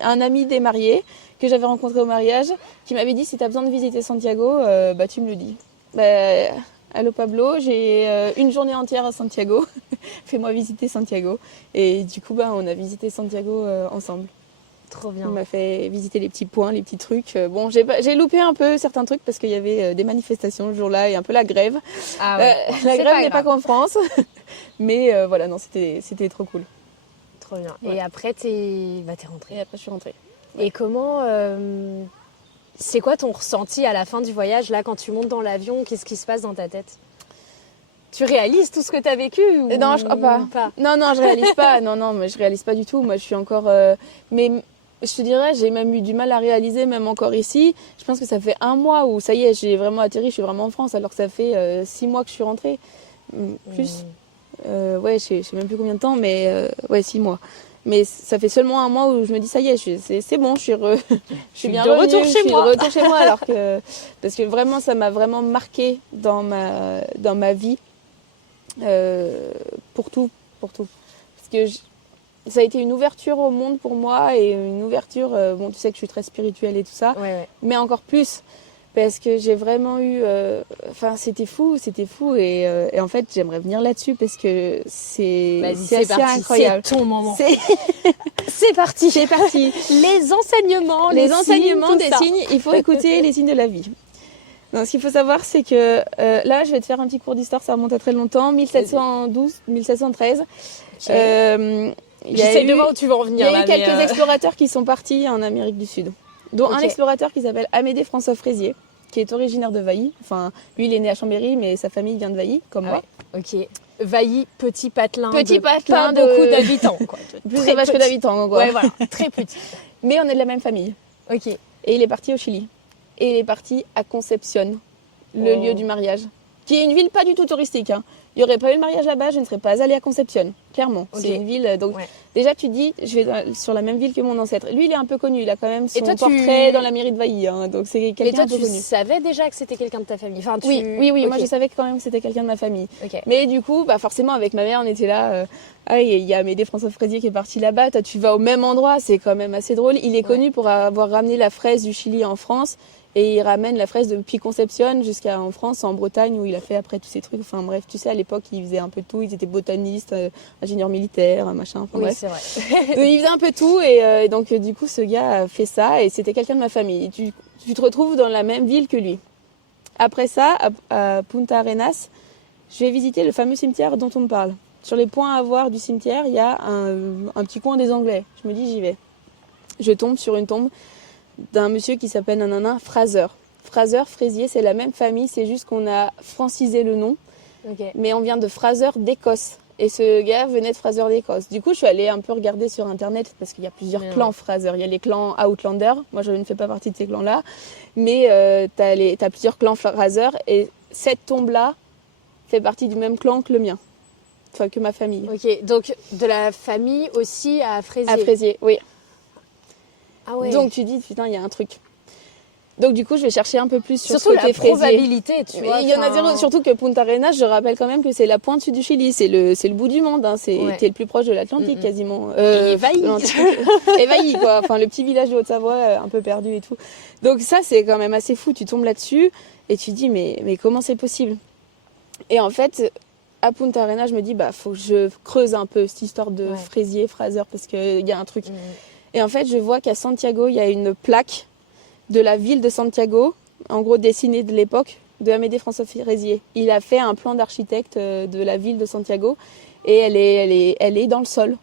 un ami des mariés que j'avais rencontré au mariage qui m'avait dit si tu as besoin de visiter Santiago, tu me le dis. Allô Pablo, j'ai une journée entière à Santiago, fais-moi visiter Santiago. Et du coup, on a visité Santiago ensemble. Trop bien. Il m'a fait visiter les petits points, les petits trucs. Bon, j'ai loupé un peu certains trucs parce qu'il y avait des manifestations ce jour-là et un peu la grève. Ah ouais. La grève n'est pas qu'en France, mais voilà, non, c'était trop cool. Trop bien. Ouais. Et après, t'es rentrée. Et après, je suis rentrée. Et comment... c'est quoi ton ressenti à la fin du voyage, là, quand tu montes dans l'avion? Qu'est-ce qui se passe dans ta tête? Tu réalises tout ce que tu as vécu ou... Non, je crois pas. Non, je réalise pas. Non, mais je réalise pas du tout. Moi, je suis encore... Mais je te dirais, j'ai même eu du mal à réaliser, même encore ici. Je pense que ça fait 1 mois où, ça y est, j'ai vraiment atterri, je suis vraiment en France, alors que ça fait 6 mois que je suis rentrée. Plus. Ouais, je sais même plus combien de temps, mais ouais, 6 mois. Mais ça fait seulement 1 mois où je me dis, ça y est, c'est bon, je suis bien de retour chez moi. de retour chez moi, alors que... Parce que vraiment, ça m'a vraiment marqué dans ma vie. Pour tout. Parce que ça a été une ouverture au monde pour moi et une ouverture, bon, tu sais que je suis très spirituelle et tout ça, Ouais. mais encore plus parce que j'ai vraiment eu, c'était fou et en fait j'aimerais venir là-dessus parce que c'est assez parti. incroyable. C'est ton moment. C'est parti. Les enseignements, Les enseignements signes, des tout ça. signes, il faut écouter les signes de la vie. Donc, ce qu'il faut savoir, c'est que là, je vais te faire un petit cours d'histoire, ça remonte à très longtemps, 1712, 1713. J'essaie de voir où tu veux en Il y venir. a eu quelques explorateurs qui sont partis en Amérique du Sud, dont un explorateur qui s'appelle Amédée François Fraisier, qui est originaire de Vailly. Enfin, lui, il est né à Chambéry, mais sa famille vient de Vailly, comme moi. Ok. Vailly, petit patelin. Pas de beaucoup d'habitants. Quoi. Plus de vaches que d'habitants, quoi. Ouais, voilà. Très petit. Mais on est de la même famille. Ok. Et il est parti au Chili. Et il est parti à Concepción, le lieu du mariage. Qui est une ville pas du tout touristique, hein, il n'y aurait pas eu le mariage là-bas, je ne serais pas allée à Concepción, clairement. Ok. C'est une ville, donc déjà tu dis, je vais sur la même ville que mon ancêtre. Lui, il est un peu connu, il a quand même son portrait dans la mairie de Vailly, hein, donc c'est quelqu'un un peu connu. Et toi, tu savais déjà que c'était quelqu'un de ta famille? Enfin, Oui, Okay. moi je savais quand même que c'était quelqu'un de ma famille. Ok. Mais du coup, forcément, avec ma mère, on était là. Il y a Amédée François Fraisier qui est parti là-bas. Toi, tu vas au même endroit, c'est quand même assez drôle. Il est connu pour avoir ramené la fraise du Chili en France. Et il ramène la fraise depuis Concepción jusqu'en France, en Bretagne, où il a fait après tous ces trucs. Enfin bref, tu sais, à l'époque, il faisait un peu tout. Ils étaient botanistes, ingénieurs militaires, machin. Enfin, bref. C'est vrai. Donc, il faisait un peu tout. Et donc, du coup, ce gars a fait ça. Et c'était quelqu'un de ma famille. Et tu te retrouves dans la même ville que lui. Après ça, à Punta Arenas, je vais visiter le fameux cimetière dont on me parle. Sur les points à voir du cimetière, il y a un petit coin des Anglais. Je me dis, j'y vais. Je tombe sur une tombe d'un monsieur qui s'appelle Fraser. Fraisier, c'est la même famille, c'est juste qu'on a francisé le nom. Okay. Mais on vient de Fraser d'Écosse. Et ce gars venait de Fraser d'Écosse. Du coup, je suis allée un peu regarder sur Internet parce qu'il y a plusieurs clans Fraser. Il y a les clans Outlander. Moi, je ne fais pas partie de ces clans-là. Mais t'as plusieurs clans Fraser. Et cette tombe-là fait partie du même clan que le mien. Enfin, que ma famille. Ok, donc de la famille aussi à Fraisier. À Fraisier, oui. Ah ouais. Donc tu dis, putain, il y a un truc. Donc du coup, je vais chercher un peu plus sur surtout ce côté la Fraisier. probabilité, tu vois. Il y en a zéro, surtout que Punta Arenas, je rappelle quand même que c'est la pointe sud du Chili, c'est le bout du monde, hein. T'es le plus proche de l'Atlantique quasiment. Et Vailly. Et Vailly, quoi. Enfin, le petit village de Haute-Savoie, un peu perdu et tout. Donc ça, c'est quand même assez fou. Tu tombes là-dessus et tu dis, mais comment c'est possible? Et en fait, à Punta Arenas, je me dis, faut que je creuse un peu cette histoire de Fraisier, Fraser, parce qu'il y a un truc. Et en fait, je vois qu'à Santiago, il y a une plaque de la ville de Santiago, en gros dessinée de l'époque, de Amédée François Fraisier. Il a fait un plan d'architecte de la ville de Santiago et elle est dans le sol,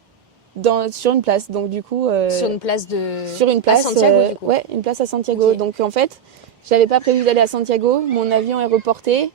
sur une place. Donc du coup, sur une place de. Sur une place à Santiago, du coup. Ouais, une place à Santiago. Okay. Donc en fait, j'avais pas prévu d'aller à Santiago. Mon avion est reporté.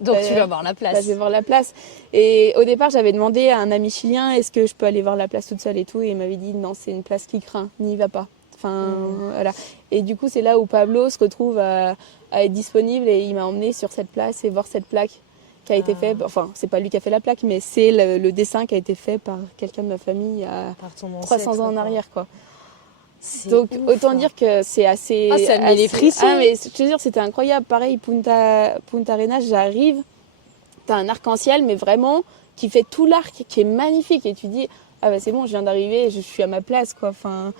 Donc tu vas voir la place. Je vais voir la place. Et au départ, j'avais demandé à un ami chilien, est-ce que je peux aller voir la place toute seule et tout. Et il m'avait dit, non, c'est une place qui craint, n'y va pas. Enfin, voilà. Et du coup, c'est là où Pablo se retrouve à être disponible et il m'a emmené sur cette place et voir cette plaque qui a été faite. Enfin, c'est pas lui qui a fait la plaque, mais c'est le dessin qui a été fait par quelqu'un de ma famille il y a 300 ans en arrière, quoi. Donc ouf, autant dire que c'est assez. Ah, ça met les frissons. Ah, mais je te dire, c'était incroyable. Pareil, Punta Arenas, j'arrive, t'as un arc-en-ciel, mais vraiment qui fait tout l'arc, qui est magnifique. Et tu dis, ah c'est bon, je viens d'arriver, je suis à ma place, quoi. Enfin,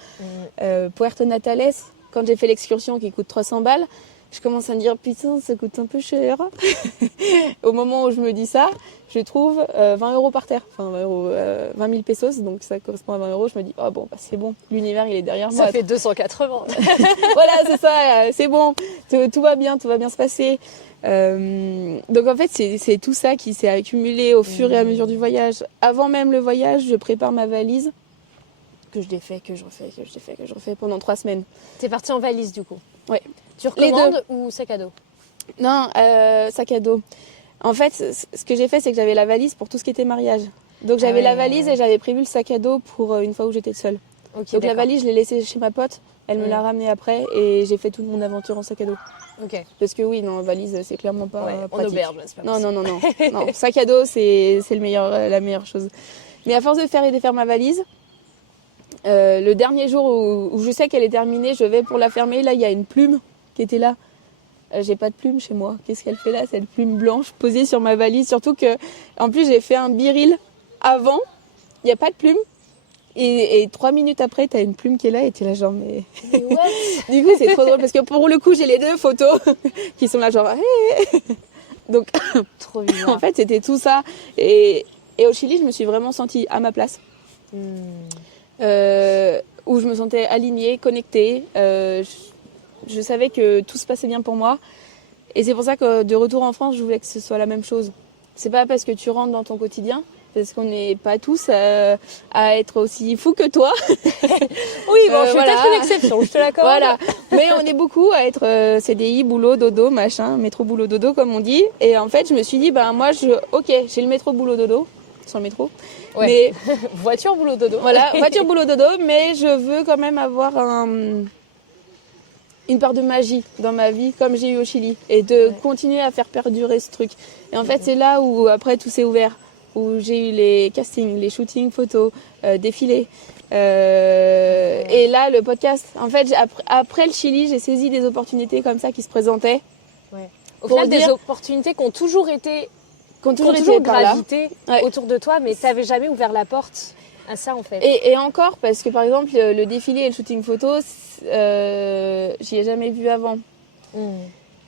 Puerto Natales, quand j'ai fait l'excursion qui coûte 300 balles, je commence à me dire, putain, ça coûte un peu cher. Au moment où je me dis ça, je trouve 20 euros par terre. Enfin, 20 000 pesos, donc ça correspond à 20 euros. Je me dis, oh bon, c'est bon, l'univers, il est derrière moi. Ça fait 280. Voilà, c'est ça, c'est bon, tout va bien se passer. Donc en fait, c'est tout ça qui s'est accumulé au fur et à mesure du voyage. Avant même le voyage, je prépare ma valise, que je défais, que je refais pendant 3 semaines. T'es partie en valise, du coup? Ouais. Tu recommandes ou sac à dos? Non, sac à dos. En fait, ce que j'ai fait, c'est que j'avais la valise pour tout ce qui était mariage. Donc j'avais la valise et j'avais prévu le sac à dos pour une fois où j'étais seule. Okay, donc la valise, je l'ai laissée chez ma pote. Elle me l'a ramenée après et j'ai fait toute mon aventure en sac à dos. Ok. Parce que oui, non, valise, c'est clairement pas pratique. En auberge, c'est pas possible. Non, sac à dos, c'est la meilleure chose. Mais à force de faire et défaire ma valise, le dernier jour où je sais qu'elle est terminée, je vais pour la fermer. Là, il y a une plume qui était là. J'ai pas de plume chez moi. Qu'est-ce qu'elle fait là, cette plume blanche posée sur ma valise? Surtout que, en plus, j'ai fait un biril avant. Il n'y a pas de plume. Et 3 minutes après, t'as une plume qui est là et t'es là genre, mais what? Du coup, c'est trop drôle parce que pour le coup, j'ai les 2 photos qui sont là genre, hey. Donc, trop bizarre. En fait, c'était tout ça. Et au Chili, je me suis vraiment sentie à ma place. Où je me sentais alignée, connectée. Je savais que tout se passait bien pour moi. Et c'est pour ça que de retour en France, je voulais que ce soit la même chose. C'est pas parce que tu rentres dans ton quotidien, parce qu'on n'est pas tous à être aussi fous que toi. Oui, bon, je suis peut-être une exception, je te l'accorde. Voilà. Mais on est beaucoup à être CDI, boulot, dodo, machin, métro, boulot, dodo, comme on dit. Et en fait, je me suis dit, moi, ok, j'ai le métro, boulot, dodo, sans le métro. Ouais. Mais voiture, boulot, dodo. Voilà, voiture, boulot, dodo, mais je veux quand même avoir une part de magie dans ma vie comme j'ai eu au Chili et de continuer à faire perdurer ce truc. Et en fait, c'est là où après tout s'est ouvert, où j'ai eu les castings, les shootings photos, défilés. Et là, le podcast. En fait, après le Chili, j'ai saisi des opportunités comme ça qui se présentaient. Ouais. Au final, des opportunités qui ont toujours été, gravité autour de toi, mais tu n'avais jamais ouvert la porte à ça en fait. Et encore, parce que par exemple, le défilé et le shooting photo, j'y ai jamais vu avant.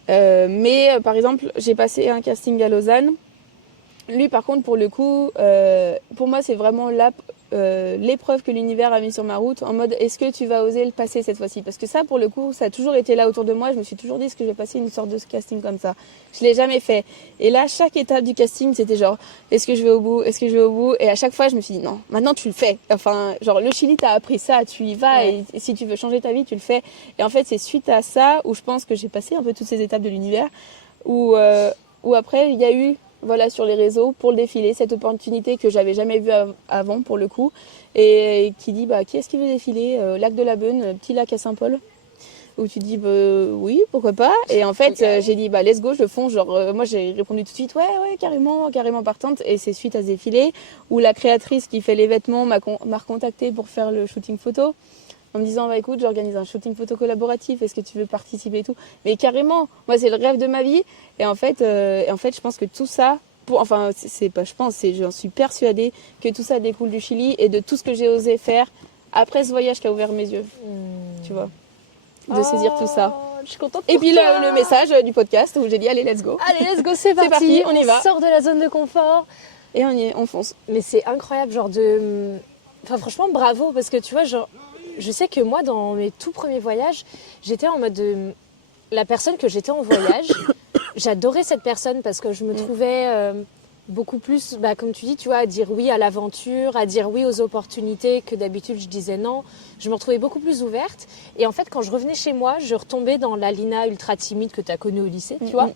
Mais par exemple, j'ai passé un casting à Lausanne. Lui, par contre, pour le coup, pour moi, c'est vraiment l'épreuve que l'univers a mis sur ma route, en mode est-ce que tu vas oser le passer cette fois-ci? Parce que ça, pour le coup, ça a toujours été là autour de moi. Je me suis toujours dit, est-ce que je vais passer une sorte de casting comme ça? Je l'ai jamais fait. Et là, chaque étape du casting, c'était genre, est-ce que je vais au bout? Est-ce que je vais au bout? Et à chaque fois, je me suis dit, non, maintenant tu le fais. Enfin, genre, le Chili t'a appris ça, tu y vas, et si tu veux changer ta vie, tu le fais. Et en fait, c'est suite à ça où je pense que j'ai passé un peu toutes ces étapes de l'univers, où après, il y a eu, voilà, sur les réseaux, pour le défilé, cette opportunité que j'avais jamais vue avant, pour le coup, et qui dit, qui est-ce qui veut défiler? Lac de la Beune, petit lac à Saint-Paul, où tu dis, oui, pourquoi pas? Et en fait, j'ai dit, let's go, je fonce. Genre, moi, j'ai répondu tout de suite, ouais, carrément partante. Et c'est suite à ce défilé où la créatrice qui fait les vêtements m'a recontactée pour faire le shooting photo, en me disant, écoute, j'organise un shooting photo collaboratif, est-ce que tu veux participer et tout? Mais carrément, moi, c'est le rêve de ma vie. Et en fait, je pense que tout ça, j'en suis persuadée que tout ça découle du Chili et de tout ce que j'ai osé faire après ce voyage qui a ouvert mes yeux. Tu vois, de saisir tout ça. Je suis contente. Et puis le message du podcast où j'ai dit, allez, let's go. Allez, let's go, c'est parti. On y va. On sort de la zone de confort. Et on fonce. Mais c'est incroyable, Enfin, franchement, bravo, parce que tu vois, je sais que moi, dans mes tout premiers voyages, j'étais en mode la personne que j'étais en voyage, j'adorais cette personne parce que je me trouvais beaucoup plus, comme tu dis, tu vois, à dire oui à l'aventure, à dire oui aux opportunités que d'habitude je disais non. Je me retrouvais beaucoup plus ouverte. Et en fait, quand je revenais chez moi, je retombais dans la Lina ultra timide que tu as connue au lycée, tu vois.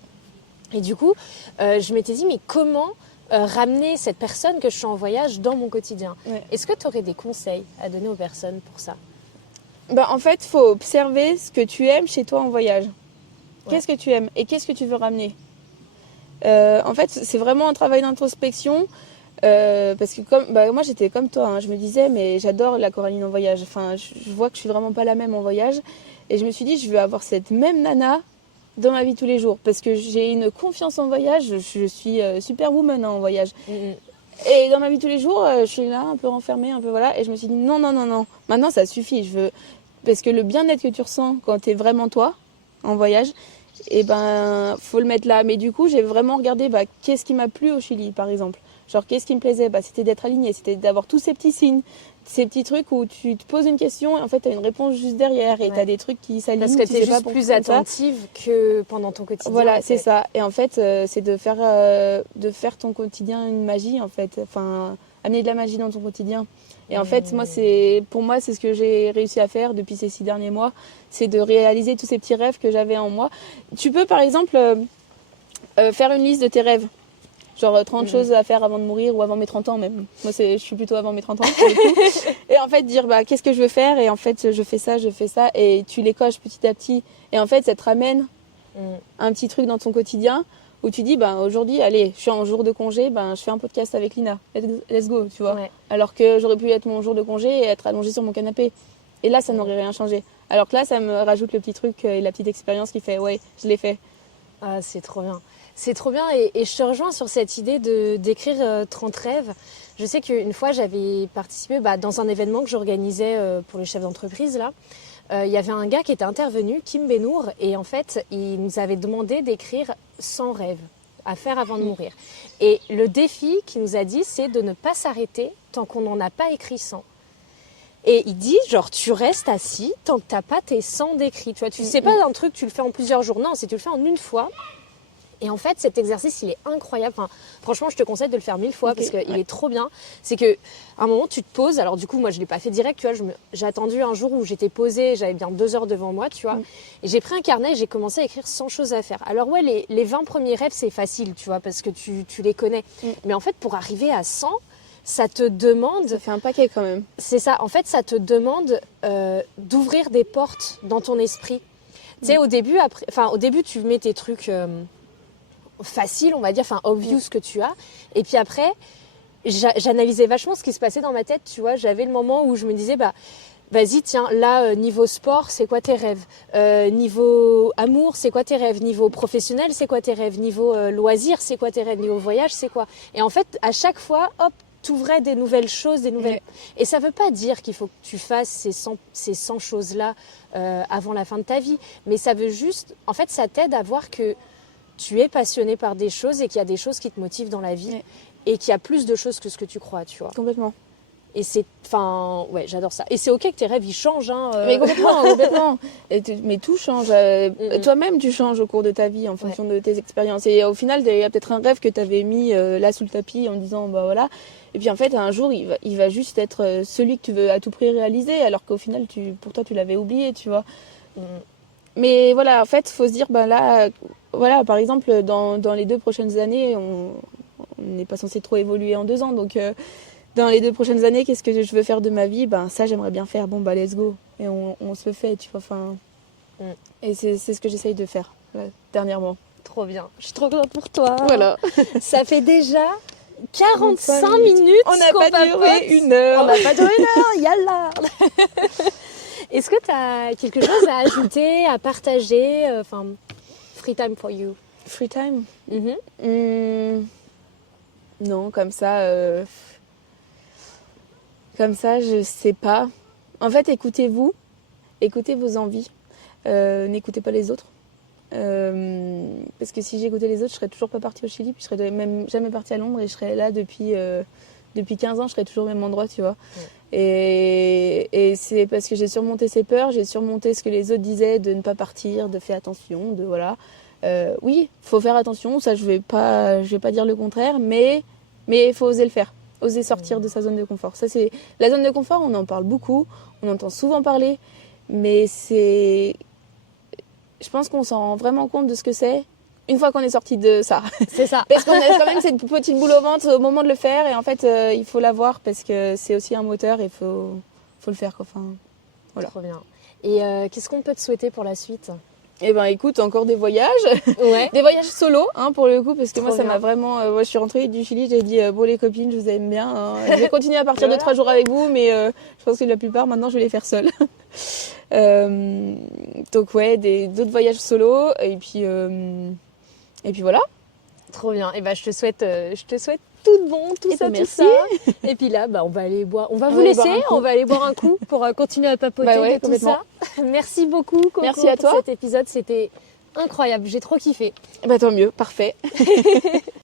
Et du coup, je m'étais dit, mais comment ramener cette personne que je suis en voyage dans mon quotidien? Est-ce que tu aurais des conseils à donner aux personnes pour ça? En fait, il faut observer ce que tu aimes chez toi en voyage. Qu'est-ce que tu aimes et qu'est-ce que tu veux ramener? En fait, c'est vraiment un travail d'introspection parce que moi, j'étais comme toi. Hein, je me disais, mais j'adore la Coraline en voyage. Enfin, je vois que je suis vraiment pas la même en voyage. Et je me suis dit, je veux avoir cette même nana dans ma vie tous les jours parce que j'ai une confiance en voyage. Je suis superwoman en voyage. Et dans ma vie tous les jours, je suis là un peu renfermée, un peu voilà. Et je me suis dit, non. Maintenant, ça suffit. Parce que le bien-être que tu ressens quand tu es vraiment toi en voyage, faut le mettre là. Mais du coup, j'ai vraiment regardé qu'est-ce qui m'a plu au Chili, par exemple. Genre, qu'est-ce qui me plaisait? C'était d'être aligné, c'était d'avoir tous ces petits signes, ces petits trucs où tu te poses une question et en fait, tu as une réponse juste derrière et tu as des trucs qui s'alignent. Parce que tu es juste plus attentive que pendant ton quotidien. Voilà, c'est ça. Et en fait, c'est de faire ton quotidien une magie, en fait. Enfin, amener de la magie dans ton quotidien. Et en fait, pour moi, c'est ce que j'ai réussi à faire depuis ces 6 derniers mois. C'est de réaliser tous ces petits rêves que j'avais en moi. Tu peux, par exemple, faire une liste de tes rêves. Genre 30 choses à faire avant de mourir ou avant mes 30 ans même. Moi, je suis plutôt avant mes 30 ans. Pour le coup. Et en fait, dire qu'est-ce que je veux faire? Et en fait, je fais ça. Et tu les coches petit à petit. Et en fait, ça te ramène un petit truc dans ton quotidien où tu dis, aujourd'hui, allez, je suis en jour de congé, je fais un podcast avec Lina. Let's go, tu vois. Ouais. Alors que j'aurais pu être mon jour de congé et être allongée sur mon canapé. Et là, ça n'aurait rien changé. Alors que là, ça me rajoute le petit truc et la petite expérience qui fait, ouais, je l'ai fait. Ah, c'est trop bien. C'est trop bien et je te rejoins sur cette idée d'écrire 30 rêves. Je sais qu'une fois, j'avais participé dans un événement que j'organisais pour les chefs d'entreprise, là. Il y avait un gars qui était intervenu, Kim Benour, et en fait, il nous avait demandé d'écrire 100 rêves à faire avant de mourir. Et le défi qu'il nous a dit, c'est de ne pas s'arrêter tant qu'on n'en a pas écrit 100. Et il dit, tu restes assis tant que tu n'as pas tes 100 d'écrits. Tu sais pas un truc, tu le fais en plusieurs jours. Non, c'est tu le fais en une fois. Et en fait, cet exercice, il est incroyable. Enfin, franchement, je te conseille de le faire 1000 fois parce qu'il est trop bien. C'est qu'à un moment, tu te poses. Alors du coup, moi, je ne l'ai pas fait direct. Tu vois, j'ai attendu un jour où j'étais posée. J'avais bien 2 heures devant moi, tu vois. Et j'ai pris un carnet et j'ai commencé à écrire 100 choses à faire. Alors ouais, les 20 premiers rêves, c'est facile, tu vois, parce que tu les connais. Mais en fait, pour arriver à 100, ça te demande... Ça fait un paquet quand même. C'est ça. En fait, ça te demande d'ouvrir des portes dans ton esprit. Tu sais, au début, tu mets tes trucs faciles, on va dire, enfin, obvious que tu as. Et puis après, j'analysais vachement ce qui se passait dans ma tête, tu vois. J'avais le moment où je me disais, vas-y, tiens, là, niveau sport, c'est quoi tes rêves ? Niveau amour, c'est quoi tes rêves ? Niveau professionnel, c'est quoi tes rêves ? Niveau loisirs, c'est quoi tes rêves ? Niveau voyage, c'est quoi ? Et en fait, à chaque fois, hop, t'ouvrais des nouvelles choses, des nouvelles... Et ça veut pas dire qu'il faut que tu fasses ces 100 choses-là avant la fin de ta vie. Mais ça veut juste... En fait, ça t'aide à voir que tu es passionné par des choses et qu'il y a des choses qui te motivent dans la vie. Et qu'il y a plus de choses que ce que tu crois, tu vois. Complètement. Et c'est... Enfin, ouais, j'adore ça. Et c'est OK que tes rêves, ils changent. Hein, Mais complètement. Mais tout change. Toi-même, tu changes au cours de ta vie en fonction de tes expériences. Et au final, il y a peut-être un rêve que tu avais mis là sous le tapis en disant, voilà. Et puis en fait, un jour, il va juste être celui que tu veux à tout prix réaliser, alors qu'au final, pour toi, tu l'avais oublié, tu vois. Mais voilà, en fait, il faut se dire, là, voilà, par exemple, dans les 2 prochaines années, on n'est pas censé trop évoluer en 2 ans, donc... dans les 2 prochaines années, qu'est-ce que je veux faire de ma vie ? Ça, j'aimerais bien faire. Bon, let's go. Et on se le fait, tu vois. Et c'est ce que j'essaye de faire, là, dernièrement. Trop bien. Je suis trop contente pour toi. Voilà. Ça fait déjà 45 minutes On n'a pas duré 1 heure. On n'a pas duré 1 heure, yallah. Est-ce que tu as quelque chose à ajouter, à partager ? Free time for you. Free time Non, comme ça... Comme ça, je sais pas. En fait, écoutez-vous, écoutez vos envies, n'écoutez pas les autres. Parce que si j'écoutais les autres, je serais toujours pas partie au Chili, puis je serais même jamais partie à Londres et je serais là depuis 15 ans, je serais toujours au même endroit, tu vois. Et c'est parce que j'ai surmonté ces peurs, j'ai surmonté ce que les autres disaient de ne pas partir, de faire attention, de voilà. Oui, faut faire attention, ça je vais pas dire le contraire, mais il faut oser le faire. Oser sortir de sa zone de confort. Ça, c'est la zone de confort, on en parle beaucoup, on entend souvent parler, mais je pense qu'on s'en rend vraiment compte de ce que c'est une fois qu'on est sorti de ça. C'est ça. Parce qu'on a quand même cette petite boule au ventre au moment de le faire, et en fait, il faut l'avoir parce que c'est aussi un moteur et il faut le faire, quoi. Voilà. Trop bien. Et qu'est-ce qu'on peut te souhaiter pour la suite ? Eh ben écoute, encore des voyages, Ouais. des voyages solo pour le coup, parce que Trop moi ça bien. m'a vraiment... moi je suis rentrée du Chili, j'ai dit bon les copines, je vous aime bien, je vais continuer à partir de 3 jours avec vous, mais je pense que la plupart maintenant je vais les faire seule. Donc ouais, d'autres voyages solo, et puis voilà. Trop bien. Et je te souhaite tout de bon, tout ça. Et puis là, on va aller boire. On va vous laisser. On va aller boire un coup pour continuer à papoter de tout ça. Merci beaucoup, Coco, Merci à toi. pour cet épisode. C'était incroyable. J'ai trop kiffé. Tant mieux, parfait.